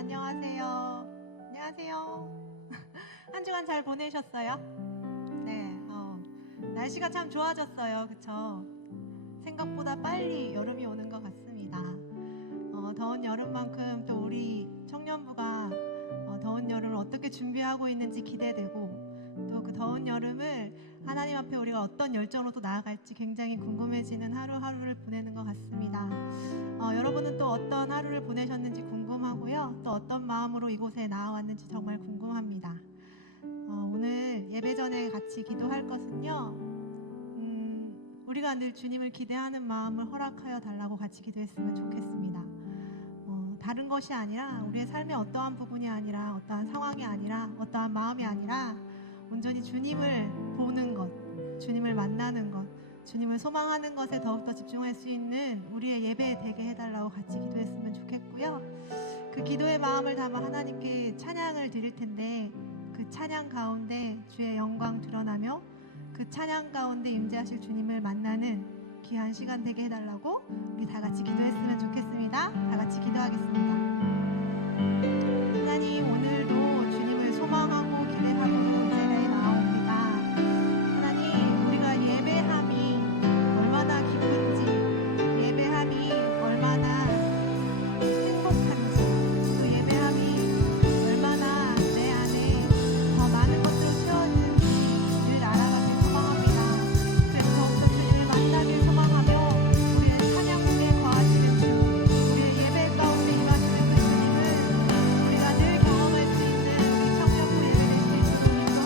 안녕하세요. 안녕하세요. 한 주간 잘 보내셨어요? 네, 날씨가 참 좋아졌어요. 그쵸? 생각보다 빨리 여름이 오는 것 같습니다. 더운 여름만큼 또 우리 청년부가 더운 여름을 어떻게 준비하고 있는지 기대되고, 또 그 더운 여름을 하나님 앞에 우리가 어떤 열정으로 또 나아갈지 굉장히 궁금해지는 하루하루를 보내는 것 같습니다. 여러분은 또 어떤 하루를 보내셨는지 궁금하고요. 또 어떤 마음으로 이곳에 나와왔는지 정말 궁금합니다. 오늘 예배 전에 같이 기도할 것은요. 우리가 늘 주님을 기대하는 마음을 허락하여 달라고 같이 기도했으면 좋겠습니다. 다른 것이 아니라, 우리의 삶의 어떠한 부분이 아니라, 어떠한 상황이 아니라, 어떠한 마음이 아니라 온전히 주님을 보는 것, 주님을 만나는 것, 주님을 소망하는 것에 더욱더 집중할 수 있는 우리의 예배 되게 해달라고 같이 기도했으면 좋겠고요. 그 기도의 마음을 담아 하나님께 찬양을 드릴 텐데, 그 찬양 가운데 주의 영광 드러나며 그 찬양 가운데 임재하실 주님을 만나는 귀한 시간 되게 해달라고 우리 다 같이 기도했으면 좋겠습니다. 다 같이 기도하겠습니다. 하나님, 오늘도 주님을 소망하고 기대하고 이 자리에 나옵니다. 하나님, 우리가 예배함이 얼마나 기쁜지, 예배함이 얼마나 행복한지, 그 예배함이 얼마나 내 안에 더 많은 것으로 채워지는지를 알아가길 소망합니다. 그래서 더욱더 주님을 만나길 소망하며 우리의 찬양국에 거하시는 주, 우리의 예배 가운데 임하시는 그 주님을 우리가 늘 경험할 수 있는 우리 청년부 예배를 주님으로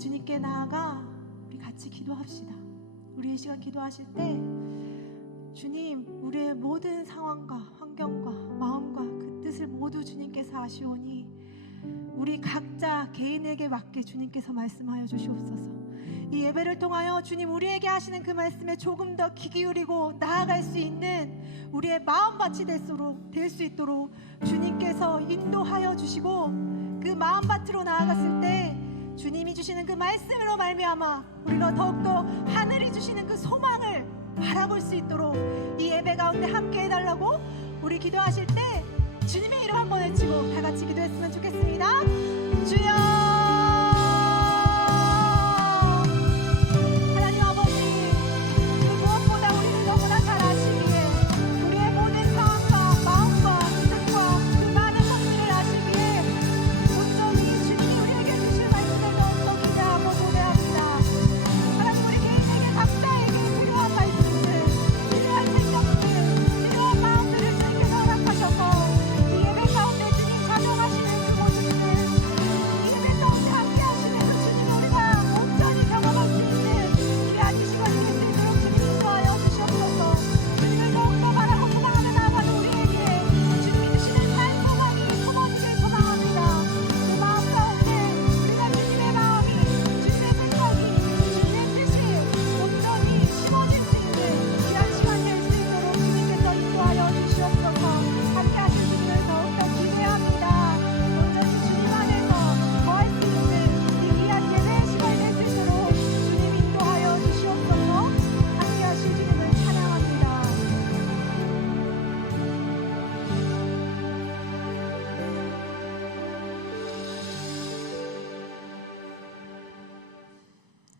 주님께 나아가 우리 같이 기도합시다. 우리 이 시간 기도하실 때 주님, 우리의 모든 상황과 환경과 마음과 그 뜻을 모두 주님께서 아시오니 우리 각자 개인에게 맞게 주님께서 말씀하여 주시옵소서. 이 예배를 통하여 주님 우리에게 하시는 그 말씀에 조금 더 귀 기울이고 나아갈 수 있는 우리의 마음밭이 될 수 있도록 주님께서 인도하여 주시고, 그 마음밭으로 나아갔을 때 주님이 주시는 그 말씀으로 말미암아 우리가 더욱더 하늘이 주시는 그 소망을 바라볼 수 있도록 이 예배 가운데 함께 해달라고 우리 기도하실 때 주님의 이름 한번 외치고 다 같이 기도했으면 좋겠습니다. 주여,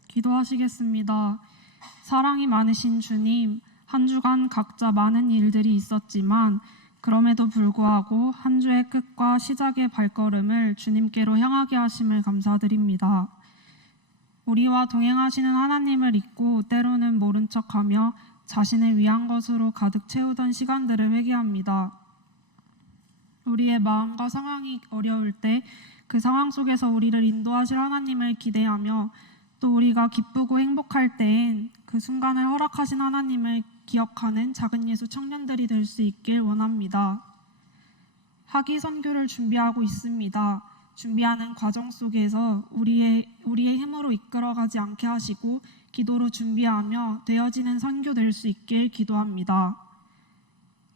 기도하시겠습니다. 사랑이 많으신 주님, 한 주간 각자 많은 일들이 있었지만 그럼에도 불구하고 한 주의 끝과 시작의 발걸음을 주님께로 향하게 하심을 감사드립니다. 우리와 동행하시는 하나님을 잊고 때로는 모른 척하며 자신을 위한 것으로 가득 채우던 시간들을 회개합니다. 우리의 마음과 상황이 어려울 때 그 상황 속에서 우리를 인도하실 하나님을 기대하며, 또 우리가 기쁘고 행복할 때엔 그 순간을 허락하신 하나님을 기억하는 작은 예수 청년들이 될 수 있길 원합니다. 학위 선교를 준비하고 있습니다. 준비하는 과정 속에서 우리의 힘으로 이끌어가지 않게 하시고 기도로 준비하며 되어지는 선교 될 수 있길 기도합니다.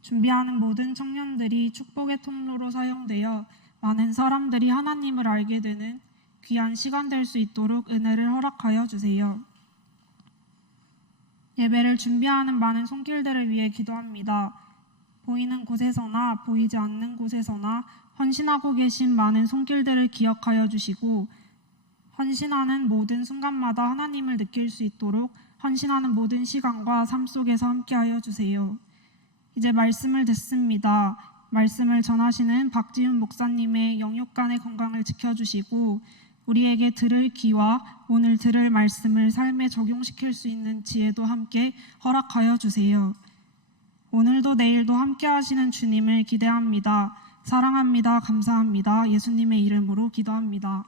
준비하는 모든 청년들이 축복의 통로로 사용되어 많은 사람들이 하나님을 알게 되는 귀한 시간 될 수 있도록 은혜를 허락하여 주세요. 예배를 준비하는 많은 손길들을 위해 기도합니다. 보이는 곳에서나 보이지 않는 곳에서나 헌신하고 계신 많은 손길들을 기억하여 주시고, 헌신하는 모든 순간마다 하나님을 느낄 수 있도록 헌신하는 모든 시간과 삶 속에서 함께하여 주세요. 이제 말씀을 듣습니다. 말씀을 전하시는 박지훈 목사님의 영육간의 건강을 지켜주시고, 우리에게 들을 귀와 오늘 들을 말씀을 삶에 적용시킬 수 있는 지혜도 함께 허락하여 주세요. 오늘도 내일도 함께 하시는 주님을 기대합니다. 사랑합니다. 감사합니다. 예수님의 이름으로 기도합니다.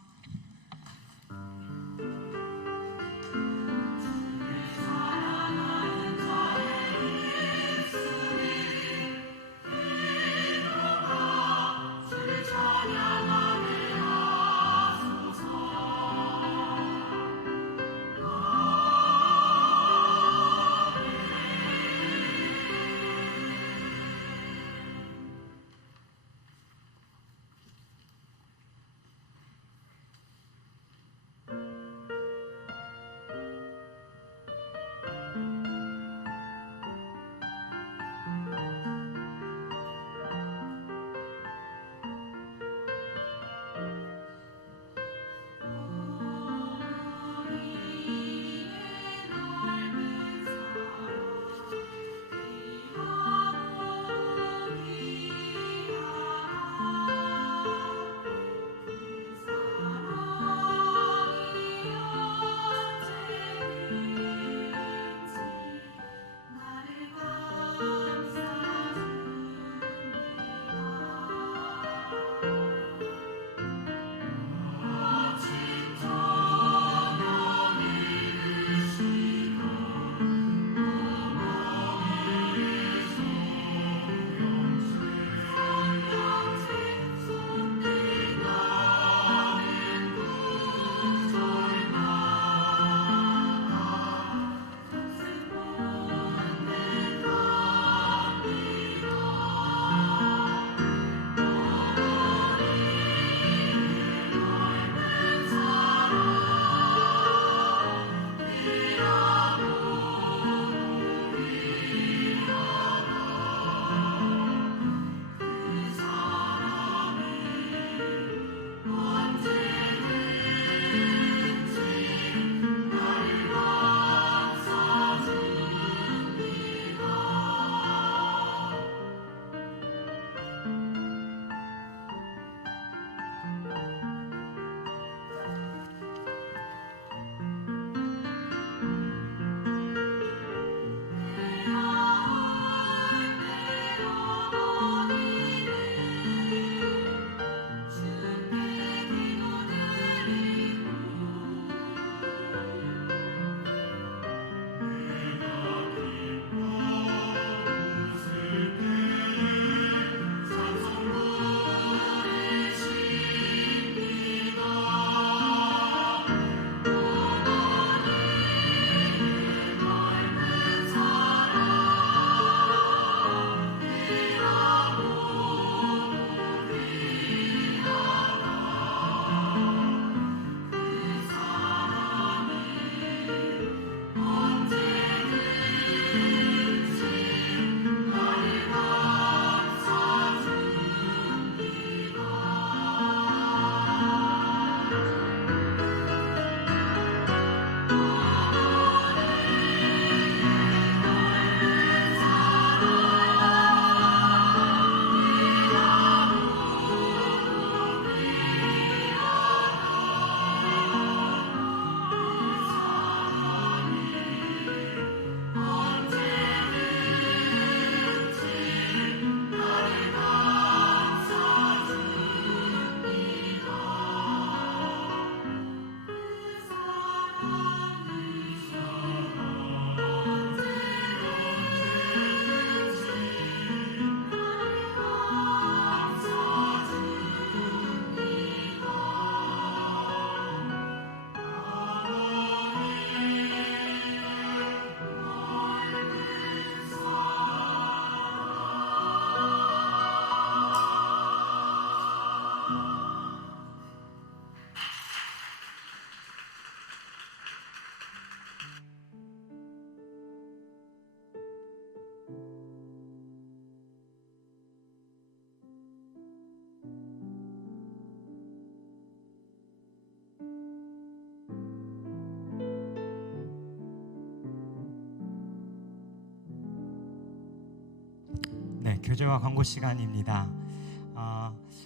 교제와 광고 시간입니다.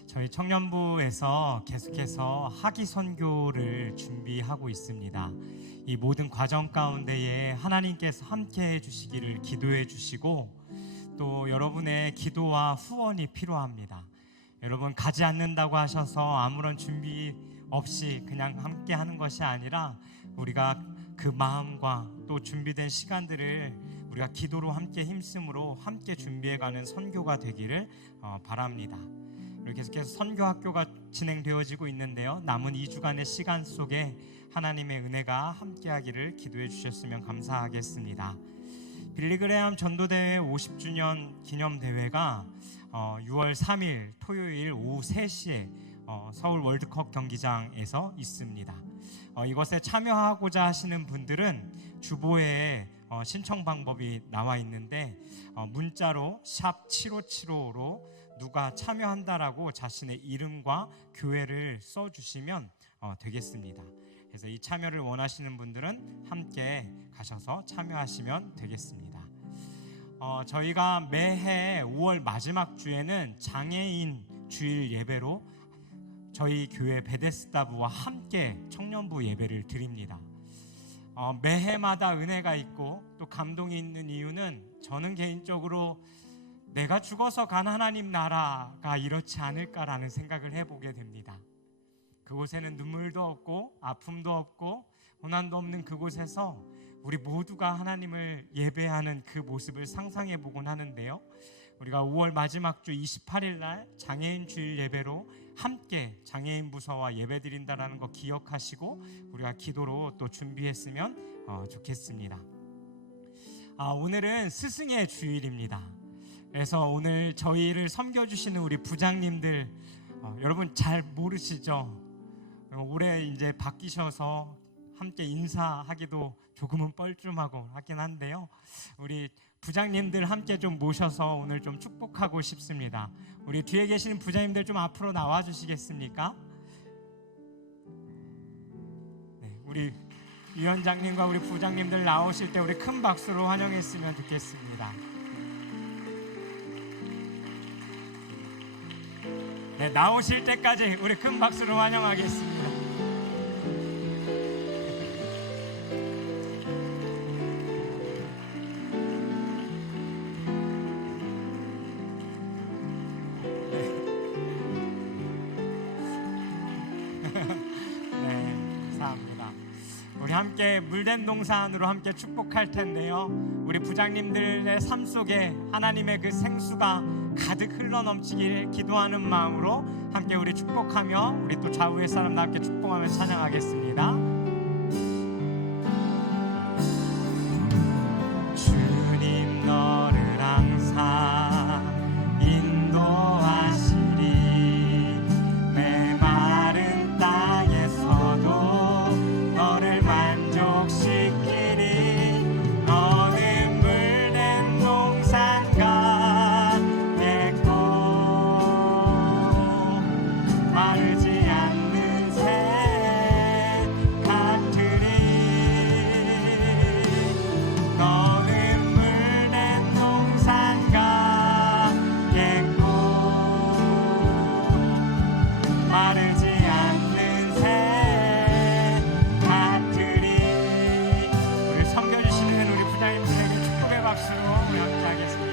저희 청년부에서 계속해서 학위 선교를 준비하고 있습니다. 이 모든 과정 가운데에 하나님께서 함께 해주시기를 기도해 주시고 또 여러분의 기도와 후원이 필요합니다. 여러분 가지 않는다고 하셔서 아무런 준비 없이 그냥 함께 하는 것이 아니라 우리가 그 마음과 또 준비된 시간들을 우리가 기도로 함께 힘쓰므로 함께 준비해가는 선교가 되기를 바랍니다. 그리고 계속해서 선교학교가 진행되어지고 있는데요, 남은 2주간의 시간 속에 하나님의 은혜가 함께하기를 기도해 주셨으면 감사하겠습니다. 빌리그레암 전도대회 50주년 기념대회가 6월 3일 토요일 오후 3시에 서울 월드컵 경기장에서 있습니다. 이것에 참여하고자 하시는 분들은 주보에 신청 방법이 나와 있는데 문자로 샵 7575로 누가 참여한다라고 자신의 이름과 교회를 써주시면 되겠습니다. 그래서 이 참여를 원하시는 분들은 함께 가셔서 참여하시면 되겠습니다. 저희가 매해 5월 마지막 주에는 장애인 주일 예배로 저희 교회 베데스다부와 함께 청년부 예배를 드립니다. 매해마다 은혜가 있고 또 감동이 있는 이유는 저는 개인적으로 내가 죽어서 간 하나님 나라가 이렇지 않을까라는 생각을 해보게 됩니다. 그곳에는 눈물도 없고 아픔도 없고 고난도 없는 그곳에서 우리 모두가 하나님을 예배하는 그 모습을 상상해 보곤 하는데요, 우리가 5월 마지막 주 28일 날 장애인 주일 예배로 함께 장애인 부서와 예배 드린다라는 거 기억하시고 우리가 기도로 또 준비했으면 좋겠습니다. 오늘은 스승의 주일입니다. 그래서 오늘 저희를 섬겨주시는 우리 부장님들 여러분 잘 모르시죠? 올해 이제 바뀌셔서 함께 인사하기도 조금은 뻘쭘하고 하긴 한데요, 우리 부장님들 함께 좀 모셔서 오늘 좀 축복하고 싶습니다. 우리 뒤에 계시는 부장님들 좀 앞으로 나와 주시겠습니까? 네, 우리 위원장님과 우리 부장님들 나오실 때 우리 큰 박수로 환영했으면 좋겠습니다. 네, 나오실 때까지 우리 큰 박수로 환영하겠습니다. 우리 함께 물된 동산으로 함께 축복할 텐데요, 우리 부장님들의 삶 속에 하나님의 그 생수가 가득 흘러넘치길 기도하는 마음으로 함께 우리 축복하며 우리 또 좌우의 사람과 함께 축복하며 찬양하겠습니다. 주님 너를 항상 인도하시리, 메마른 땅에서도 너를 만족시키리. 너는 물된 동산과 맺고 마르지 않는 새 같으리. 너는 물된 동산과 맺고 마르지 않는 새 같으리. 우리 섬겨주시는 우리 부장님들에게 축복의 박수로 우리 함께 하겠습니다.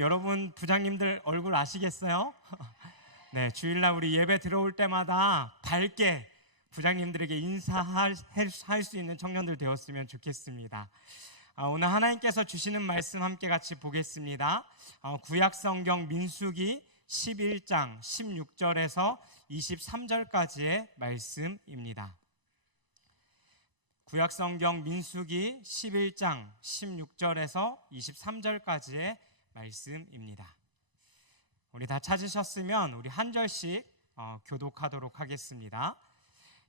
여러분 부장님들 얼굴 아시겠어요? 네, 주일날 우리 예배 들어올 때마다 밝게 부장님들에게 인사할 수 있는 청년들 되었으면 좋겠습니다. 오늘 하나님께서 주시는 말씀 함께 같이 보겠습니다. 구약성경 민수기 11장 16절에서 23절까지의 말씀입니다. 구약성경 민수기 11장 16절에서 23절까지의 말씀입니다. 우리 다 찾으셨으면 우리 한 절씩 교독하도록 하겠습니다.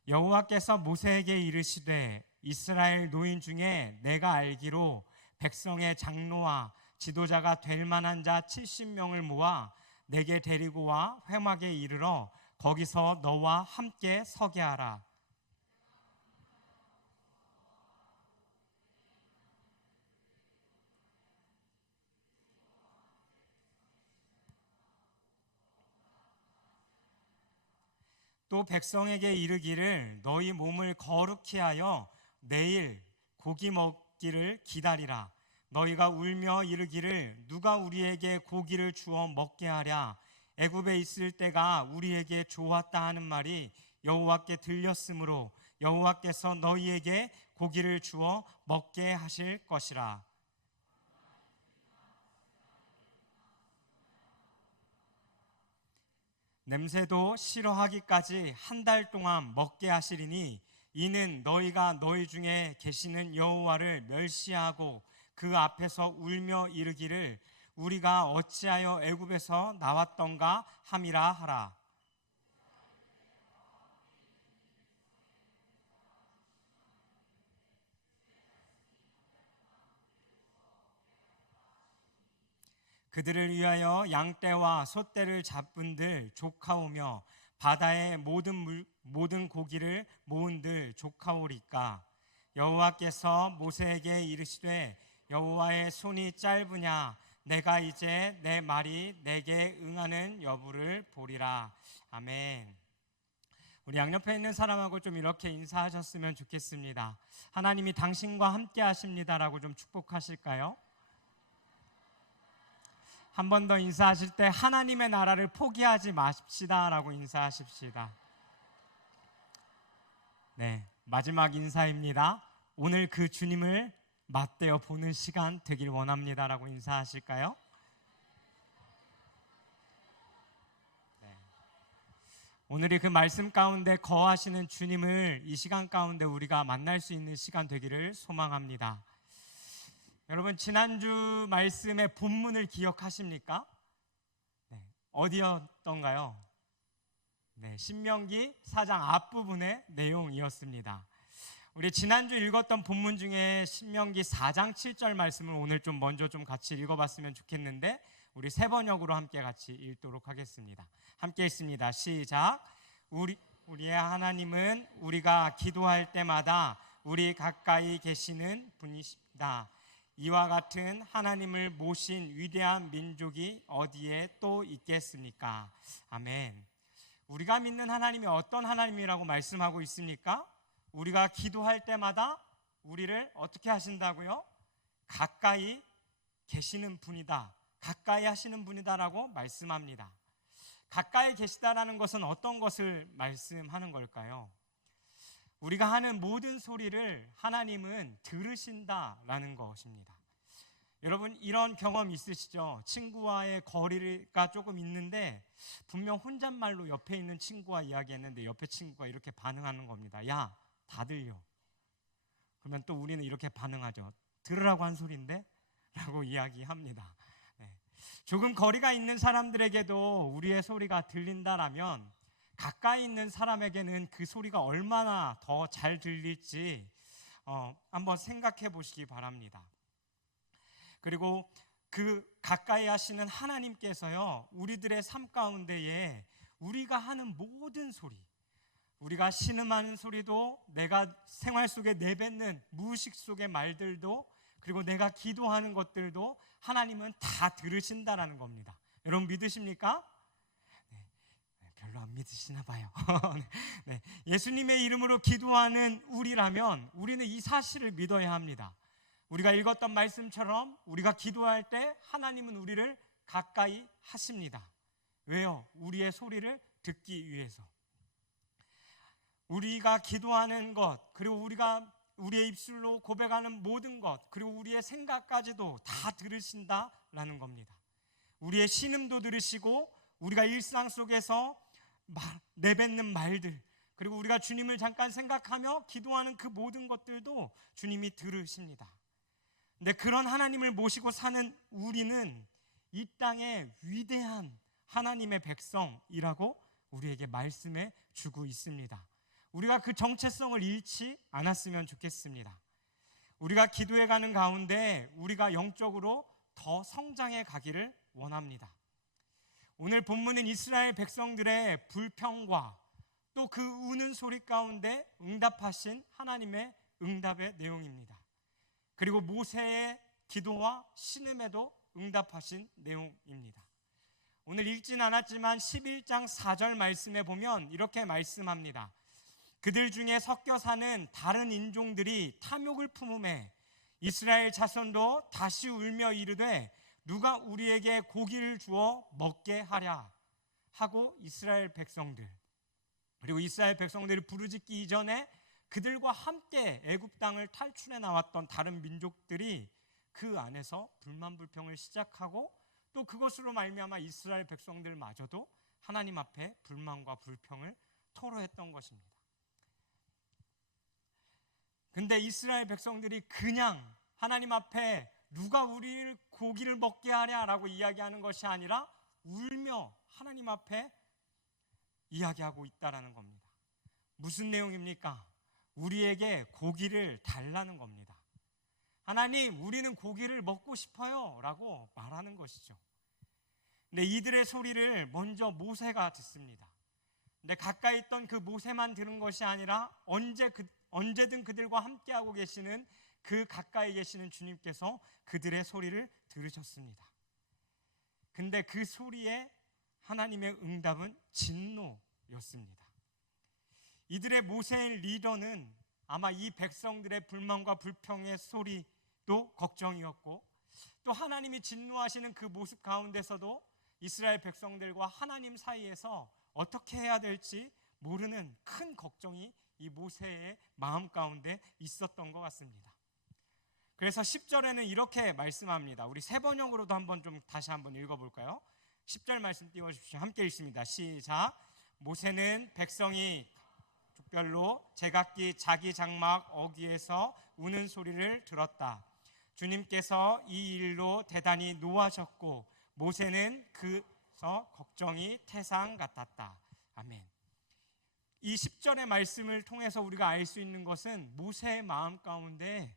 여호와께서 모세에게 이르시되 이스라엘 노인 중에 내가 알기로 백성의 장로와 지도자가 될 만한 자 70명을 모아 내게 데리고 와 회막에 이르러 거기서 너와 함께 서게 하라. 또 백성에게 이르기를 너희 몸을 거룩히 하여 내일 고기 먹기를 기다리라. 너희가 울며 이르기를 누가 우리에게 고기를 주어 먹게 하랴. 애굽에 있을 때가 우리에게 좋았다 하는 말이 여호와께 들렸으므로 여호와께서 너희에게 고기를 주어 먹게 하실 것이라. 냄새도 싫어하기까지 한 달 동안 먹게 하시리니 이는 너희가 너희 중에 계시는 여호와를 멸시하고 그 앞에서 울며 이르기를 우리가 어찌하여 애굽에서 나왔던가 함이라 하라. 그들을 위하여 양떼와 소떼를 잡은들 조카오며 바다의 모든 고기를 모은들 조카오리까. 여호와께서 모세에게 이르시되 여호와의 손이 짧으냐 내가 이제 내 말이 내게 응하는 여부를 보리라. 아멘. 우리 양옆에 있는 사람하고 좀 이렇게 인사하셨으면 좋겠습니다. 하나님이 당신과 함께 하십니다라고 좀 축복하실까요? 한 번 더 인사하실 때 하나님의 나라를 포기하지 마십시다라고 인사하십시다. 네, 마지막 인사입니다. 오늘 그 주님을 맞대어 보는 시간 되길 원합니다라고 인사하실까요? 네. 오늘이 그 말씀 가운데 거하시는 주님을 이 시간 가운데 우리가 만날 수 있는 시간 되기를 소망합니다. 여러분, 지난주 말씀의 본문을 기억하십니까? 네, 어디였던가요? 네, 신명기 4장 앞부분의 내용이었습니다. 우리 지난주 읽었던 본문 중에 신명기 4장 7절 말씀을 오늘 좀 먼저 좀 같이 읽어봤으면 좋겠는데 우리 세 번역으로 함께 같이 읽도록 하겠습니다. 함께 읽습니다. 시작. 우리의 하나님은 우리가 기도할 때마다 우리 가까이 계시는 분이십니다. 이와 같은 하나님을 모신 위대한 민족이 어디에 또 있겠습니까? 아멘. 우리가 믿는 하나님이 어떤 하나님이라고 말씀하고 있습니까? 우리가 기도할 때마다 우리를 어떻게 하신다고요? 가까이 계시는 분이다. 가까이 하시는 분이다라고 말씀합니다. 가까이 계시다라는 것은 어떤 것을 말씀하는 걸까요? 우리가 하는 모든 소리를 하나님은 들으신다라는 것입니다. 여러분, 이런 경험 있으시죠? 친구와의 거리가 조금 있는데 분명 혼잣말로 옆에 있는 친구와 이야기했는데 옆에 친구가 이렇게 반응하는 겁니다. 야, 다 들려. 그러면 또 우리는 이렇게 반응하죠. 들으라고 한 소리인데? 라고 이야기합니다. 네. 조금 거리가 있는 사람들에게도 우리의 소리가 들린다라면 가까이 있는 사람에게는 그 소리가 얼마나 더 잘 들릴지 한번 생각해 보시기 바랍니다. 그리고 그 가까이 하시는 하나님께서요, 우리들의 삶 가운데에 우리가 하는 모든 소리, 우리가 신음하는 소리도, 내가 생활 속에 내뱉는 무의식 속의 말들도, 그리고 내가 기도하는 것들도 하나님은 다 들으신다라는 겁니다. 여러분 믿으십니까? 별로 안 믿으시나 봐요. 네. 예수님의 이름으로 기도하는 우리라면 우리는 이 사실을 믿어야 합니다. 우리가 읽었던 말씀처럼 우리가 기도할 때 하나님은 우리를 가까이 하십니다. 왜요? 우리의 소리를 듣기 위해서. 우리가 기도하는 것, 그리고 우리가 우리의 입술로 고백하는 모든 것, 그리고 우리의 생각까지도 다 들으신다라는 겁니다. 우리의 신음도 들으시고 우리가 일상 속에서 내뱉는 말들, 그리고 우리가 주님을 잠깐 생각하며 기도하는 그 모든 것들도 주님이 들으십니다. 근데 그런 하나님을 모시고 사는 우리는 이 땅의 위대한 하나님의 백성이라고 우리에게 말씀해 주고 있습니다. 우리가 그 정체성을 잃지 않았으면 좋겠습니다. 우리가 기도해 가는 가운데 우리가 영적으로 더 성장해 가기를 원합니다. 오늘 본문은 이스라엘 백성들의 불평과 또 그 우는 소리 가운데 응답하신 하나님의 응답의 내용입니다. 그리고 모세의 기도와 신음에도 응답하신 내용입니다. 오늘 읽진 않았지만 11장 4절 말씀에 보면 이렇게 말씀합니다. 그들 중에 섞여 사는 다른 인종들이 탐욕을 품음에 이스라엘 자손도 다시 울며 이르되 누가 우리에게 고기를 주어 먹게 하랴 하고 이스라엘 백성들, 그리고 이스라엘 백성들이 부르짖기 이전에 그들과 함께 애굽 땅을 탈출해 나왔던 다른 민족들이 그 안에서 불만 불평을 시작하고 또 그것으로 말미암아 이스라엘 백성들마저도 하나님 앞에 불만과 불평을 토로했던 것입니다. 근데 이스라엘 백성들이 그냥 하나님 앞에 누가 우리를 고기를 먹게 하랴라고 이야기하는 것이 아니라 울며 하나님 앞에 이야기하고 있다라는 겁니다. 무슨 내용입니까? 우리에게 고기를 달라는 겁니다. 하나님, 우리는 고기를 먹고 싶어요 라고 말하는 것이죠. 근데 이들의 소리를 먼저 모세가 듣습니다. 근데 가까이 있던 그 모세만 들은 것이 아니라 언제든 그들과 함께하고 계시는 그 가까이 계시는 주님께서 그들의 소리를 들으셨습니다. 근데 그 소리에 하나님의 응답은 진노였습니다. 이들의 모세의 리더는 아마 이 백성들의 불만과 불평의 소리도 걱정이었고, 또 하나님이 진노하시는 그 모습 가운데서도 이스라엘 백성들과 하나님 사이에서 어떻게 해야 될지 모르는 큰 걱정이 이 모세의 마음 가운데 있었던 것 같습니다. 그래서 10절에는 이렇게 말씀합니다. 우리 세 번역으로도 다시 한번 읽어볼까요? 10절 말씀 띄워주십시오. 함께 읽습니다. 시작. 모세는 백성이 족별로 제각기 자기 장막 어귀에서 우는 소리를 들었다. 주님께서 이 일로 대단히 노하셨고 모세는 그래서 걱정이 태산 같았다. 아멘. 이 10절의 말씀을 통해서 우리가 알 수 있는 것은 모세의 마음 가운데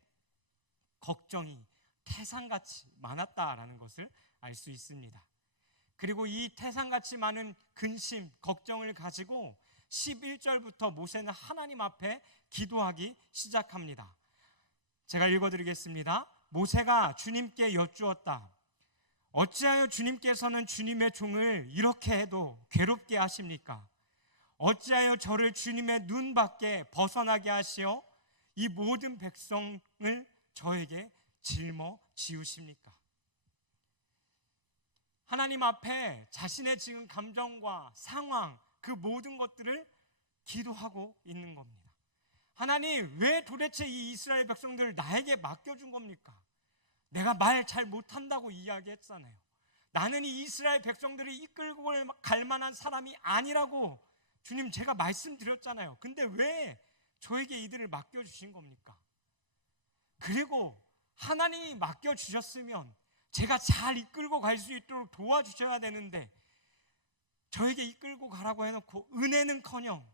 걱정이 태산같이 많았다라는 것을 알 수 있습니다. 그리고 이 태산같이 많은 근심, 걱정을 가지고 11절부터 모세는 하나님 앞에 기도하기 시작합니다. 제가 읽어드리겠습니다. 모세가 주님께 여쭈었다. 어찌하여 주님께서는 주님의 종을 이렇게 해도 괴롭게 하십니까? 어찌하여 저를 주님의 눈 밖에 벗어나게 하시어 이 모든 백성을 저에게 짊어지우십니까? 하나님 앞에 자신의 지금 감정과 상황, 그 모든 것들을 기도하고 있는 겁니다. 하나님, 왜 도대체 이 이스라엘 백성들을 나에게 맡겨준 겁니까? 내가 말 잘 못한다고 이야기했잖아요. 나는 이 이스라엘 백성들을 이끌고 갈 만한 사람이 아니라고 주님 제가 말씀드렸잖아요. 근데 왜 저에게 이들을 맡겨주신 겁니까? 그리고 하나님이 맡겨주셨으면 제가 잘 이끌고 갈 수 있도록 도와주셔야 되는데 저에게 이끌고 가라고 해놓고 은혜는커녕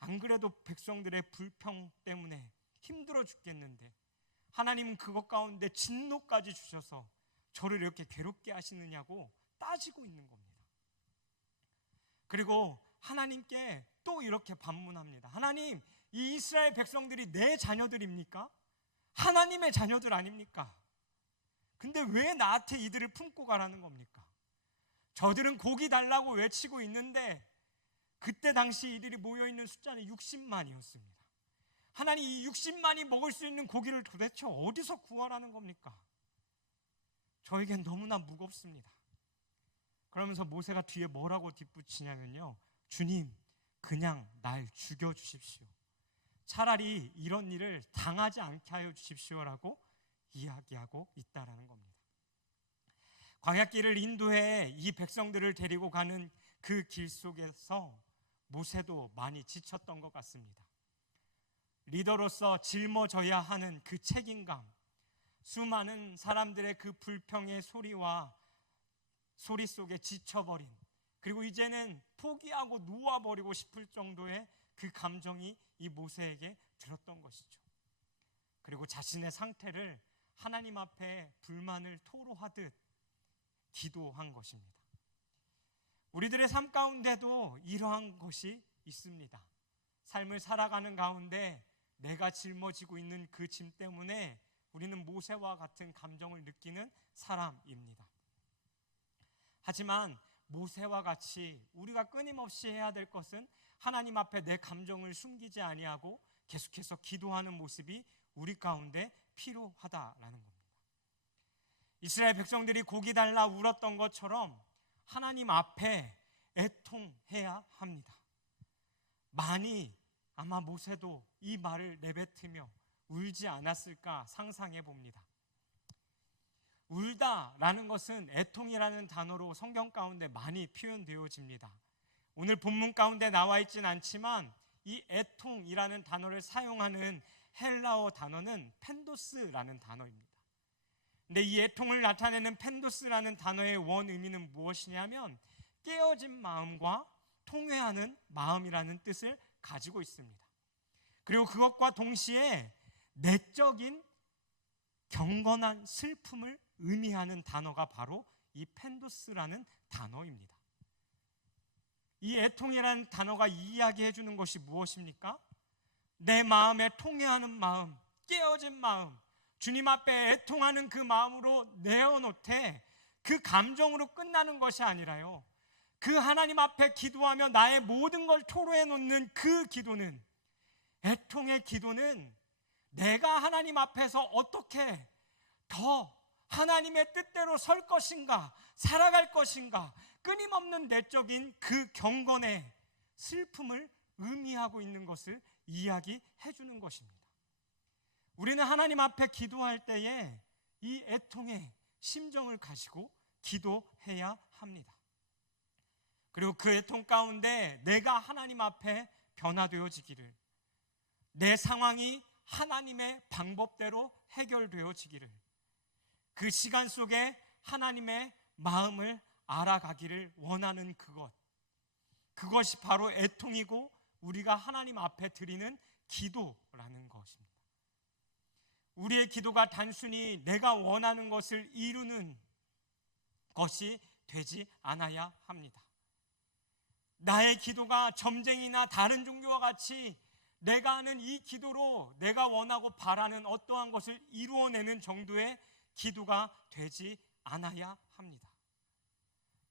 안 그래도 백성들의 불평 때문에 힘들어 죽겠는데 하나님은 그것 가운데 진노까지 주셔서 저를 이렇게 괴롭게 하시느냐고 따지고 있는 겁니다. 그리고 하나님께 또 이렇게 반문합니다. 하나님, 이 이스라엘 백성들이 내 자녀들입니까? 하나님의 자녀들 아닙니까? 근데 왜 나한테 이들을 품고 가라는 겁니까? 저들은 고기 달라고 외치고 있는데 그때 당시 이들이 모여있는 숫자는 60만이었습니다. 하나님, 이 60만이 먹을 수 있는 고기를 도대체 어디서 구하라는 겁니까? 저에겐 너무나 무겁습니다. 그러면서 모세가 뒤에 뭐라고 뒷붙이냐면요, 주님, 그냥 날 죽여주십시오. 차라리 이런 일을 당하지 않게 하여 주십시오라고 이야기하고 있다라는 겁니다. 광야길을 인도해 이 백성들을 데리고 가는 그 길 속에서 모세도 많이 지쳤던 것 같습니다. 리더로서 짊어져야 하는 그 책임감, 수많은 사람들의 그 불평의 소리와 소리 속에 지쳐버린, 그리고 이제는 포기하고 놓아버리고 싶을 정도의 그 감정이 이 모세에게 들었던 것이죠. 그리고 자신의 상태를 하나님 앞에 불만을 토로하듯 기도한 것입니다. 우리들의 삶 가운데도 이러한 것이 있습니다. 삶을 살아가는 가운데 내가 짊어지고 있는 그 짐 때문에 우리는 모세와 같은 감정을 느끼는 사람입니다. 하지만 모세와 같이 우리가 끊임없이 해야 될 것은 하나님 앞에 내 감정을 숨기지 아니하고 계속해서 기도하는 모습이 우리 가운데 필요하다라는 겁니다. 이스라엘 백성들이 고기 달라 울었던 것처럼 하나님 앞에 애통해야 합니다. 많이 아마 모세도 이 말을 내뱉으며 울지 않았을까 상상해 봅니다. 울다라는 것은 애통이라는 단어로 성경 가운데 많이 표현되어집니다. 오늘 본문 가운데 나와 있진 않지만 이 애통이라는 단어를 사용하는 헬라어 단어는 펜도스라는 단어입니다. 근데 이 애통을 나타내는 펜도스라는 단어의 원 의미는 무엇이냐면 깨어진 마음과 통회하는 마음이라는 뜻을 가지고 있습니다. 그리고 그것과 동시에 내적인 경건한 슬픔을 의미하는 단어가 바로 이 펜도스라는 단어입니다. 이 애통이라는 단어가 이야기해 주는 것이 무엇입니까? 내 마음에 통회하는 마음, 깨어진 마음, 주님 앞에 애통하는 그 마음으로 내어놓되 그 감정으로 끝나는 것이 아니라요, 그 하나님 앞에 기도하며 나의 모든 걸 토로해 놓는 그 기도는, 애통의 기도는 내가 하나님 앞에서 어떻게 더 하나님의 뜻대로 설 것인가, 살아갈 것인가, 끊임없는 내적인 그 경건의 슬픔을 의미하고 있는 것을 이야기해 주는 것입니다. 우리는 하나님 앞에 기도할 때에 이 애통의 심정을 가지고 기도해야 합니다. 그리고 그 애통 가운데 내가 하나님 앞에 변화되어지기를, 내 상황이 하나님의 방법대로 해결되어지기를, 그 시간 속에 하나님의 마음을 알아가기를 원하는 그것이 바로 애통이고 우리가 하나님 앞에 드리는 기도라는 것입니다. 우리의 기도가 단순히 내가 원하는 것을 이루는 것이 되지 않아야 합니다. 나의 기도가 점쟁이나 다른 종교와 같이 내가 하는 이 기도로 내가 원하고 바라는 어떠한 것을 이루어내는 정도의 기도가 되지 않아야 합니다.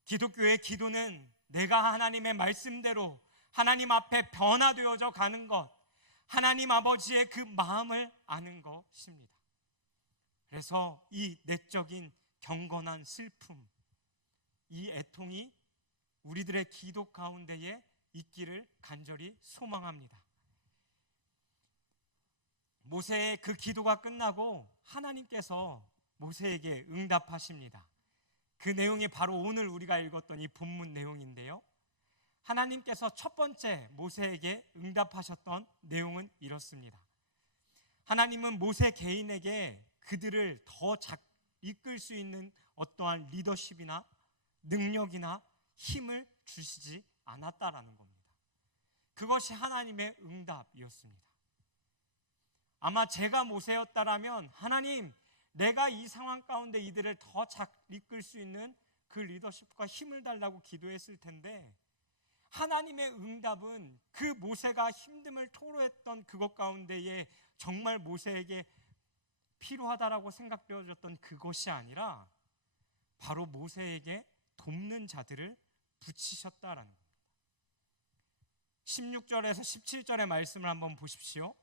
기독교의 기도는 내가 하나님의 말씀대로 하나님 앞에 변화되어져 가는 것, 하나님 아버지의 그 마음을 아는 것입니다. 그래서 이 내적인 경건한 슬픔, 이 애통이 우리들의 기도 가운데에 있기를 간절히 소망합니다. 모세의 그 기도가 끝나고 하나님께서 모세에게 응답하십니다. 그 내용이 바로 오늘 우리가 읽었던 이 본문 내용인데요, 하나님께서 첫 번째 모세에게 응답하셨던 내용은 이렇습니다. 하나님은 모세 개인에게 그들을 더 이끌 수 있는 어떠한 리더십이나 능력이나 힘을 주시지 않았다라는 겁니다. 그것이 하나님의 응답이었습니다. 아마 제가 모세였다라면 하나님, 내가 이 상황 가운데 이들을 더 이끌 수 있는 그 리더십과 힘을 달라고 기도했을 텐데, 하나님의 응답은 그 모세가 힘듦을 토로했던 그것 가운데에 정말 모세에게 필요하다라고 생각되어졌던 그것이 아니라 바로 모세에게 돕는 자들을 붙이셨다라는 겁니다. 16절에서 17절의 말씀을 한번 보십시오.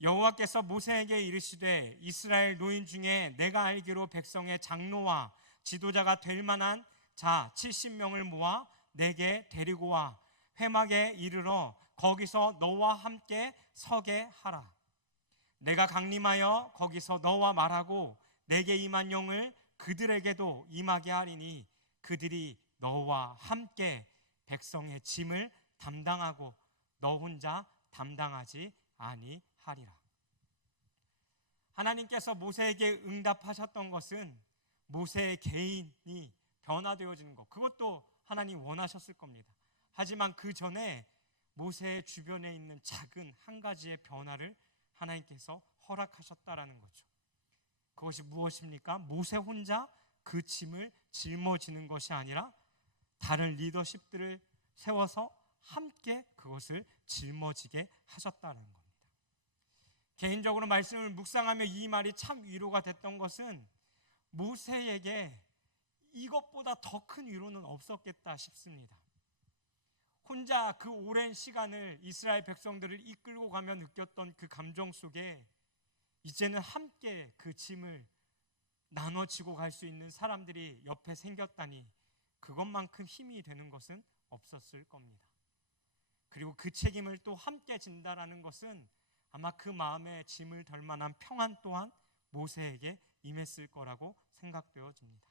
여호와께서 모세에게 이르시되 이스라엘 노인 중에 내가 알기로 백성의 장로와 지도자가 될 만한 자 70명을 모아 내게 데리고 와 회막에 이르러 거기서 너와 함께 서게 하라. 내가 강림하여 거기서 너와 말하고 내게 임한 영을 그들에게도 임하게 하리니 그들이 너와 함께 백성의 짐을 담당하고 너 혼자 담당하지 아니하리라. 하나님께서 모세에게 응답하셨던 것은 모세의 개인이 변화되어지는 것, 그것도 하나님 원하셨을 겁니다. 하지만 그 전에 모세의 주변에 있는 작은 한 가지의 변화를 하나님께서 허락하셨다라는 거죠. 그것이 무엇입니까? 모세 혼자 그 짐을 짊어지는 것이 아니라 다른 리더십들을 세워서 함께 그것을 짊어지게 하셨다는 겁니다. 개인적으로 말씀을 묵상하며 이 말이 참 위로가 됐던 것은 모세에게 이것보다 더 큰 위로는 없었겠다 싶습니다. 혼자 그 오랜 시간을 이스라엘 백성들을 이끌고 가며 느꼈던 그 감정 속에 이제는 함께 그 짐을 나눠지고 갈 수 있는 사람들이 옆에 생겼다니 그것만큼 힘이 되는 것은 없었을 겁니다. 그리고 그 책임을 또 함께 진다라는 것은 아마 그 마음에 짐을 덜 만한 평안 또한 모세에게 임했을 거라고 생각되어집니다.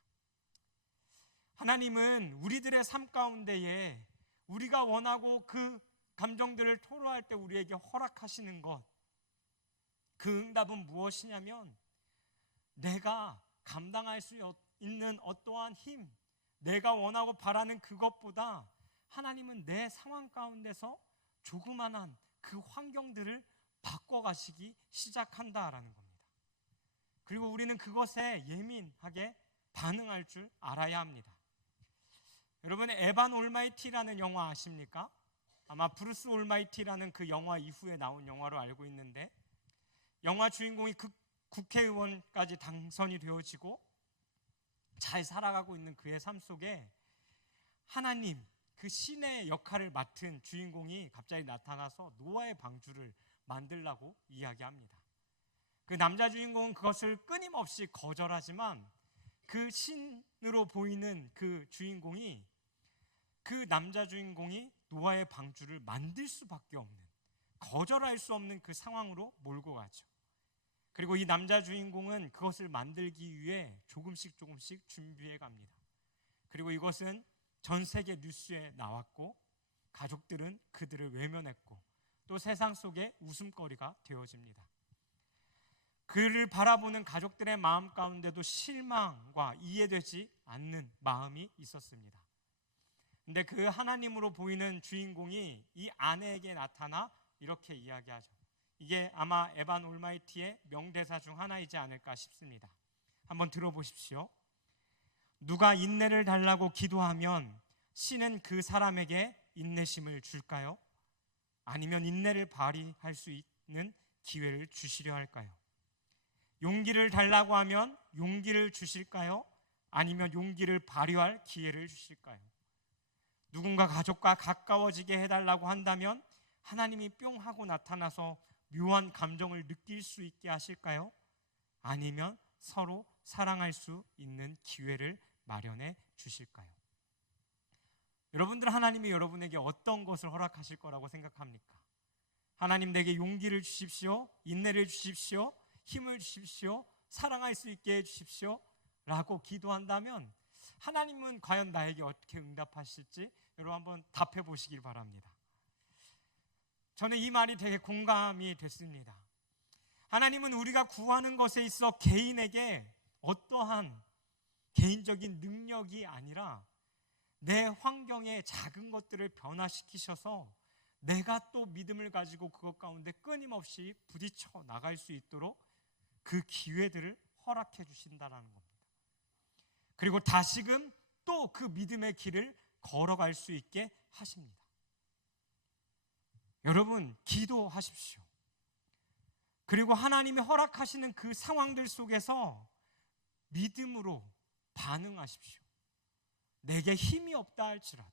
하나님은 우리들의 삶 가운데에 우리가 원하고 그 감정들을 토로할 때 우리에게 허락하시는 것, 그 응답은 무엇이냐면 내가 감당할 수 있는 어떠한 힘, 내가 원하고 바라는 그것보다 하나님은 내 상황 가운데서 조그만한 그 환경들을 바꿔가시기 시작한다라는 겁니다. 그리고 우리는 그것에 예민하게 반응할 줄 알아야 합니다. 여러분, 에반 올마이티라는 영화 아십니까? 아마 브루스 올마이티라는 그 영화 이후에 나온 영화로 알고 있는데, 영화 주인공이 국회의원까지 당선이 되어지고 잘 살아가고 있는 그의 삶 속에 하나님, 그 신의 역할을 맡은 주인공이 갑자기 나타나서 노아의 방주를 만들라고 이야기합니다. 그 남자 주인공은 그것을 끊임없이 거절하지만 그 신으로 보이는 그 주인공이, 그 남자 주인공이 노아의 방주를 만들 수밖에 없는, 거절할 수 없는 그 상황으로 몰고 가죠. 그리고 이 남자 주인공은 그것을 만들기 위해 조금씩 준비해 갑니다. 그리고 이것은 전 세계 뉴스에 나왔고 가족들은 그들을 외면했고 또 세상 속에 웃음거리가 되어집니다. 그를 바라보는 가족들의 마음 가운데도 실망과 이해되지 않는 마음이 있었습니다. 근데 그 하나님으로 보이는 주인공이 이 아내에게 나타나 이렇게 이야기하죠. 이게 아마 에반 올마이티의 명대사 중 하나이지 않을까 싶습니다. 한번 들어보십시오. 누가 인내를 달라고 기도하면 신은 그 사람에게 인내심을 줄까요? 아니면 인내를 발휘할 수 있는 기회를 주시려 할까요? 용기를 달라고 하면 용기를 주실까요? 아니면 용기를 발휘할 기회를 주실까요? 누군가 가족과 가까워지게 해달라고 한다면 하나님이 뿅 하고 나타나서 묘한 감정을 느낄 수 있게 하실까요? 아니면 서로 사랑할 수 있는 기회를 마련해 주실까요? 여러분들, 하나님이 여러분에게 어떤 것을 허락하실 거라고 생각합니까? 하나님, 내게 용기를 주십시오, 인내를 주십시오, 힘을 주십시오, 사랑할 수 있게 해주십시오 라고 기도한다면 하나님은 과연 나에게 어떻게 응답하실지 여러분 한번 답해 보시길 바랍니다. 저는 이 말이 되게 공감이 됐습니다. 하나님은 우리가 구하는 것에 있어 개인에게 어떠한 개인적인 능력이 아니라 내 환경의 작은 것들을 변화시키셔서 내가 또 믿음을 가지고 그것 가운데 끊임없이 부딪혀 나갈 수 있도록 그 기회들을 허락해 주신다는 겁니다. 그리고 다시금 또 그 믿음의 길을 걸어갈 수 있게 하십니다. 여러분, 기도하십시오. 그리고 하나님이 허락하시는 그 상황들 속에서 믿음으로 반응하십시오. 내게 힘이 없다 할지라도,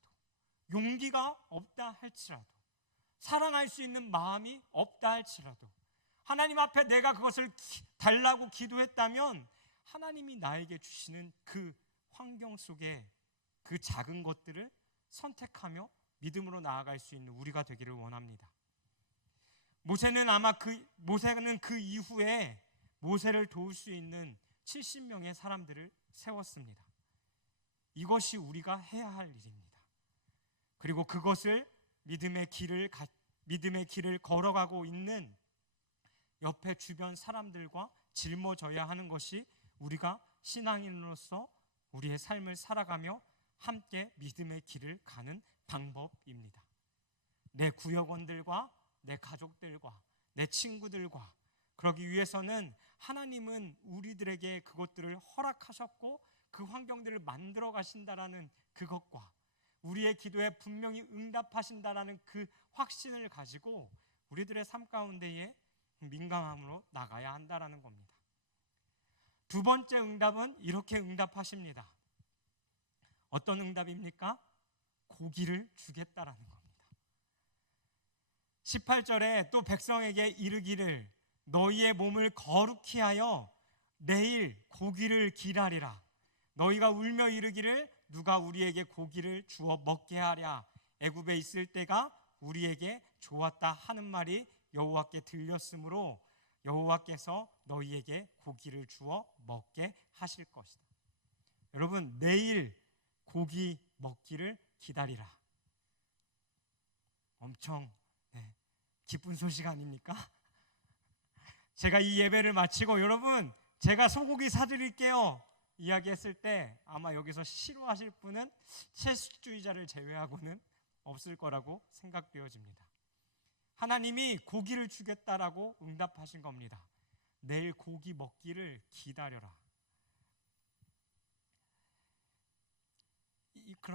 용기가 없다 할지라도, 사랑할 수 있는 마음이 없다 할지라도 하나님 앞에 내가 그것을 달라고 기도했다면 하나님이 나에게 주시는 그 환경 속에 그 작은 것들을 선택하며 믿음으로 나아갈 수 있는 우리가 되기를 원합니다. 모세는 그 이후에 모세를 도울 수 있는 70명의 사람들을 세웠습니다. 이것이 우리가 해야 할 일입니다. 그리고 그것을 믿음의 길을 걸어가고 있는 옆에 주변 사람들과 짊어져야 하는 것이 우리가 신앙인으로서 우리의 삶을 살아가며 함께 믿음의 길을 가는 방법입니다. 내 구역원들과 내 가족들과 내 친구들과 그러기 위해서는 하나님은 우리들에게 그것들을 허락하셨고 그 환경들을 만들어 가신다라는 그것과 우리의 기도에 분명히 응답하신다라는 그 확신을 가지고 우리들의 삶 가운데에 민감함으로 나가야 한다라는 겁니다. 두 번째 응답은 이렇게 응답하십니다. 어떤 응답입니까? 고기를 주겠다라는 겁니다. 18절에 또 백성에게 이르기를 너희의 몸을 거룩히 하여 내일 고기를 기다리라. 너희가 울며 이르기를 누가 우리에게 고기를 주어 먹게 하랴. 애굽에 있을 때가 우리에게 좋았다 하는 말이 여호와께 들렸으므로 여호와께서 너희에게 고기를 주어 먹게 하실 것이다. 여러분, 내일 고기 먹기를 기다리라. 엄청 기쁜 소식 아닙니까? 제가 이 예배를 마치고 여러분 제가 소고기 사드릴게요 이야기했을 때 아마 여기서 싫어하실 분은 채식주의자를 제외하고는 없을 거라고 생각되어집니다. 하나님이 고기를 주겠다라고 응답하신 겁니다. 내일 고기 먹기를 기다려라.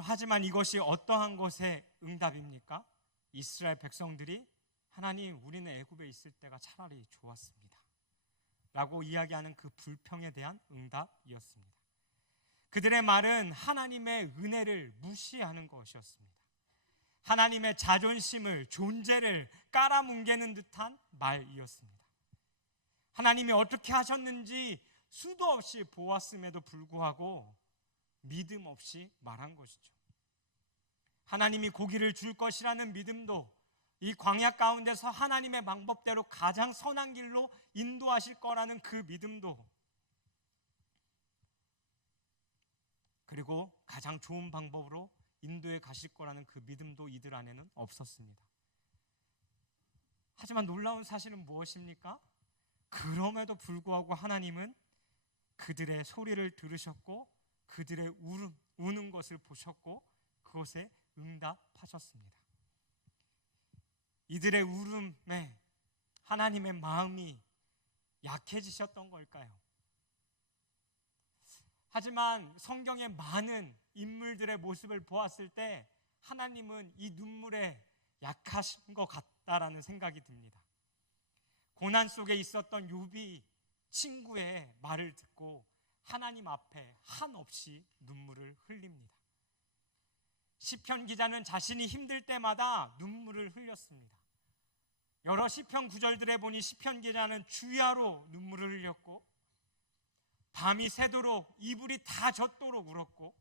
하지만 이것이 어떠한 것의 응답입니까? 이스라엘 백성들이 하나님, 우리는 애굽에 있을 때가 차라리 좋았습니다 라고 이야기하는 그 불평에 대한 응답이었습니다. 그들의 말은 하나님의 은혜를 무시하는 것이었습니다. 하나님의 자존심을, 존재를 깔아뭉개는 듯한 말이었습니다. 하나님이 어떻게 하셨는지 수도 없이 보았음에도 불구하고 믿음 없이 말한 것이죠. 하나님이 고기를 줄 것이라는 믿음도, 이 광야 가운데서 하나님의 방법대로 가장 선한 길로 인도하실 거라는 그 믿음도, 그리고 가장 좋은 방법으로 인도에 가실 거라는 그 믿음도 이들 안에는 없었습니다. 하지만 놀라운 사실은 무엇입니까? 그럼에도 불구하고 하나님은 그들의 소리를 들으셨고 그들의 우는 것을 보셨고 그것에 응답하셨습니다. 이들의 울음에 하나님의 마음이 약해지셨던 걸까요? 하지만 성경의 많은 인물들의 모습을 보았을 때 하나님은 이 눈물에 약하신 것 같다라는 생각이 듭니다. 고난 속에 있었던 욥이 친구의 말을 듣고 하나님 앞에 한없이 눈물을 흘립니다. 시편 기자는 자신이 힘들 때마다 눈물을 흘렸습니다. 여러 시편 구절들에 보니 시편 기자는 주야로 눈물을 흘렸고 밤이 새도록 이불이 다 젖도록 울었고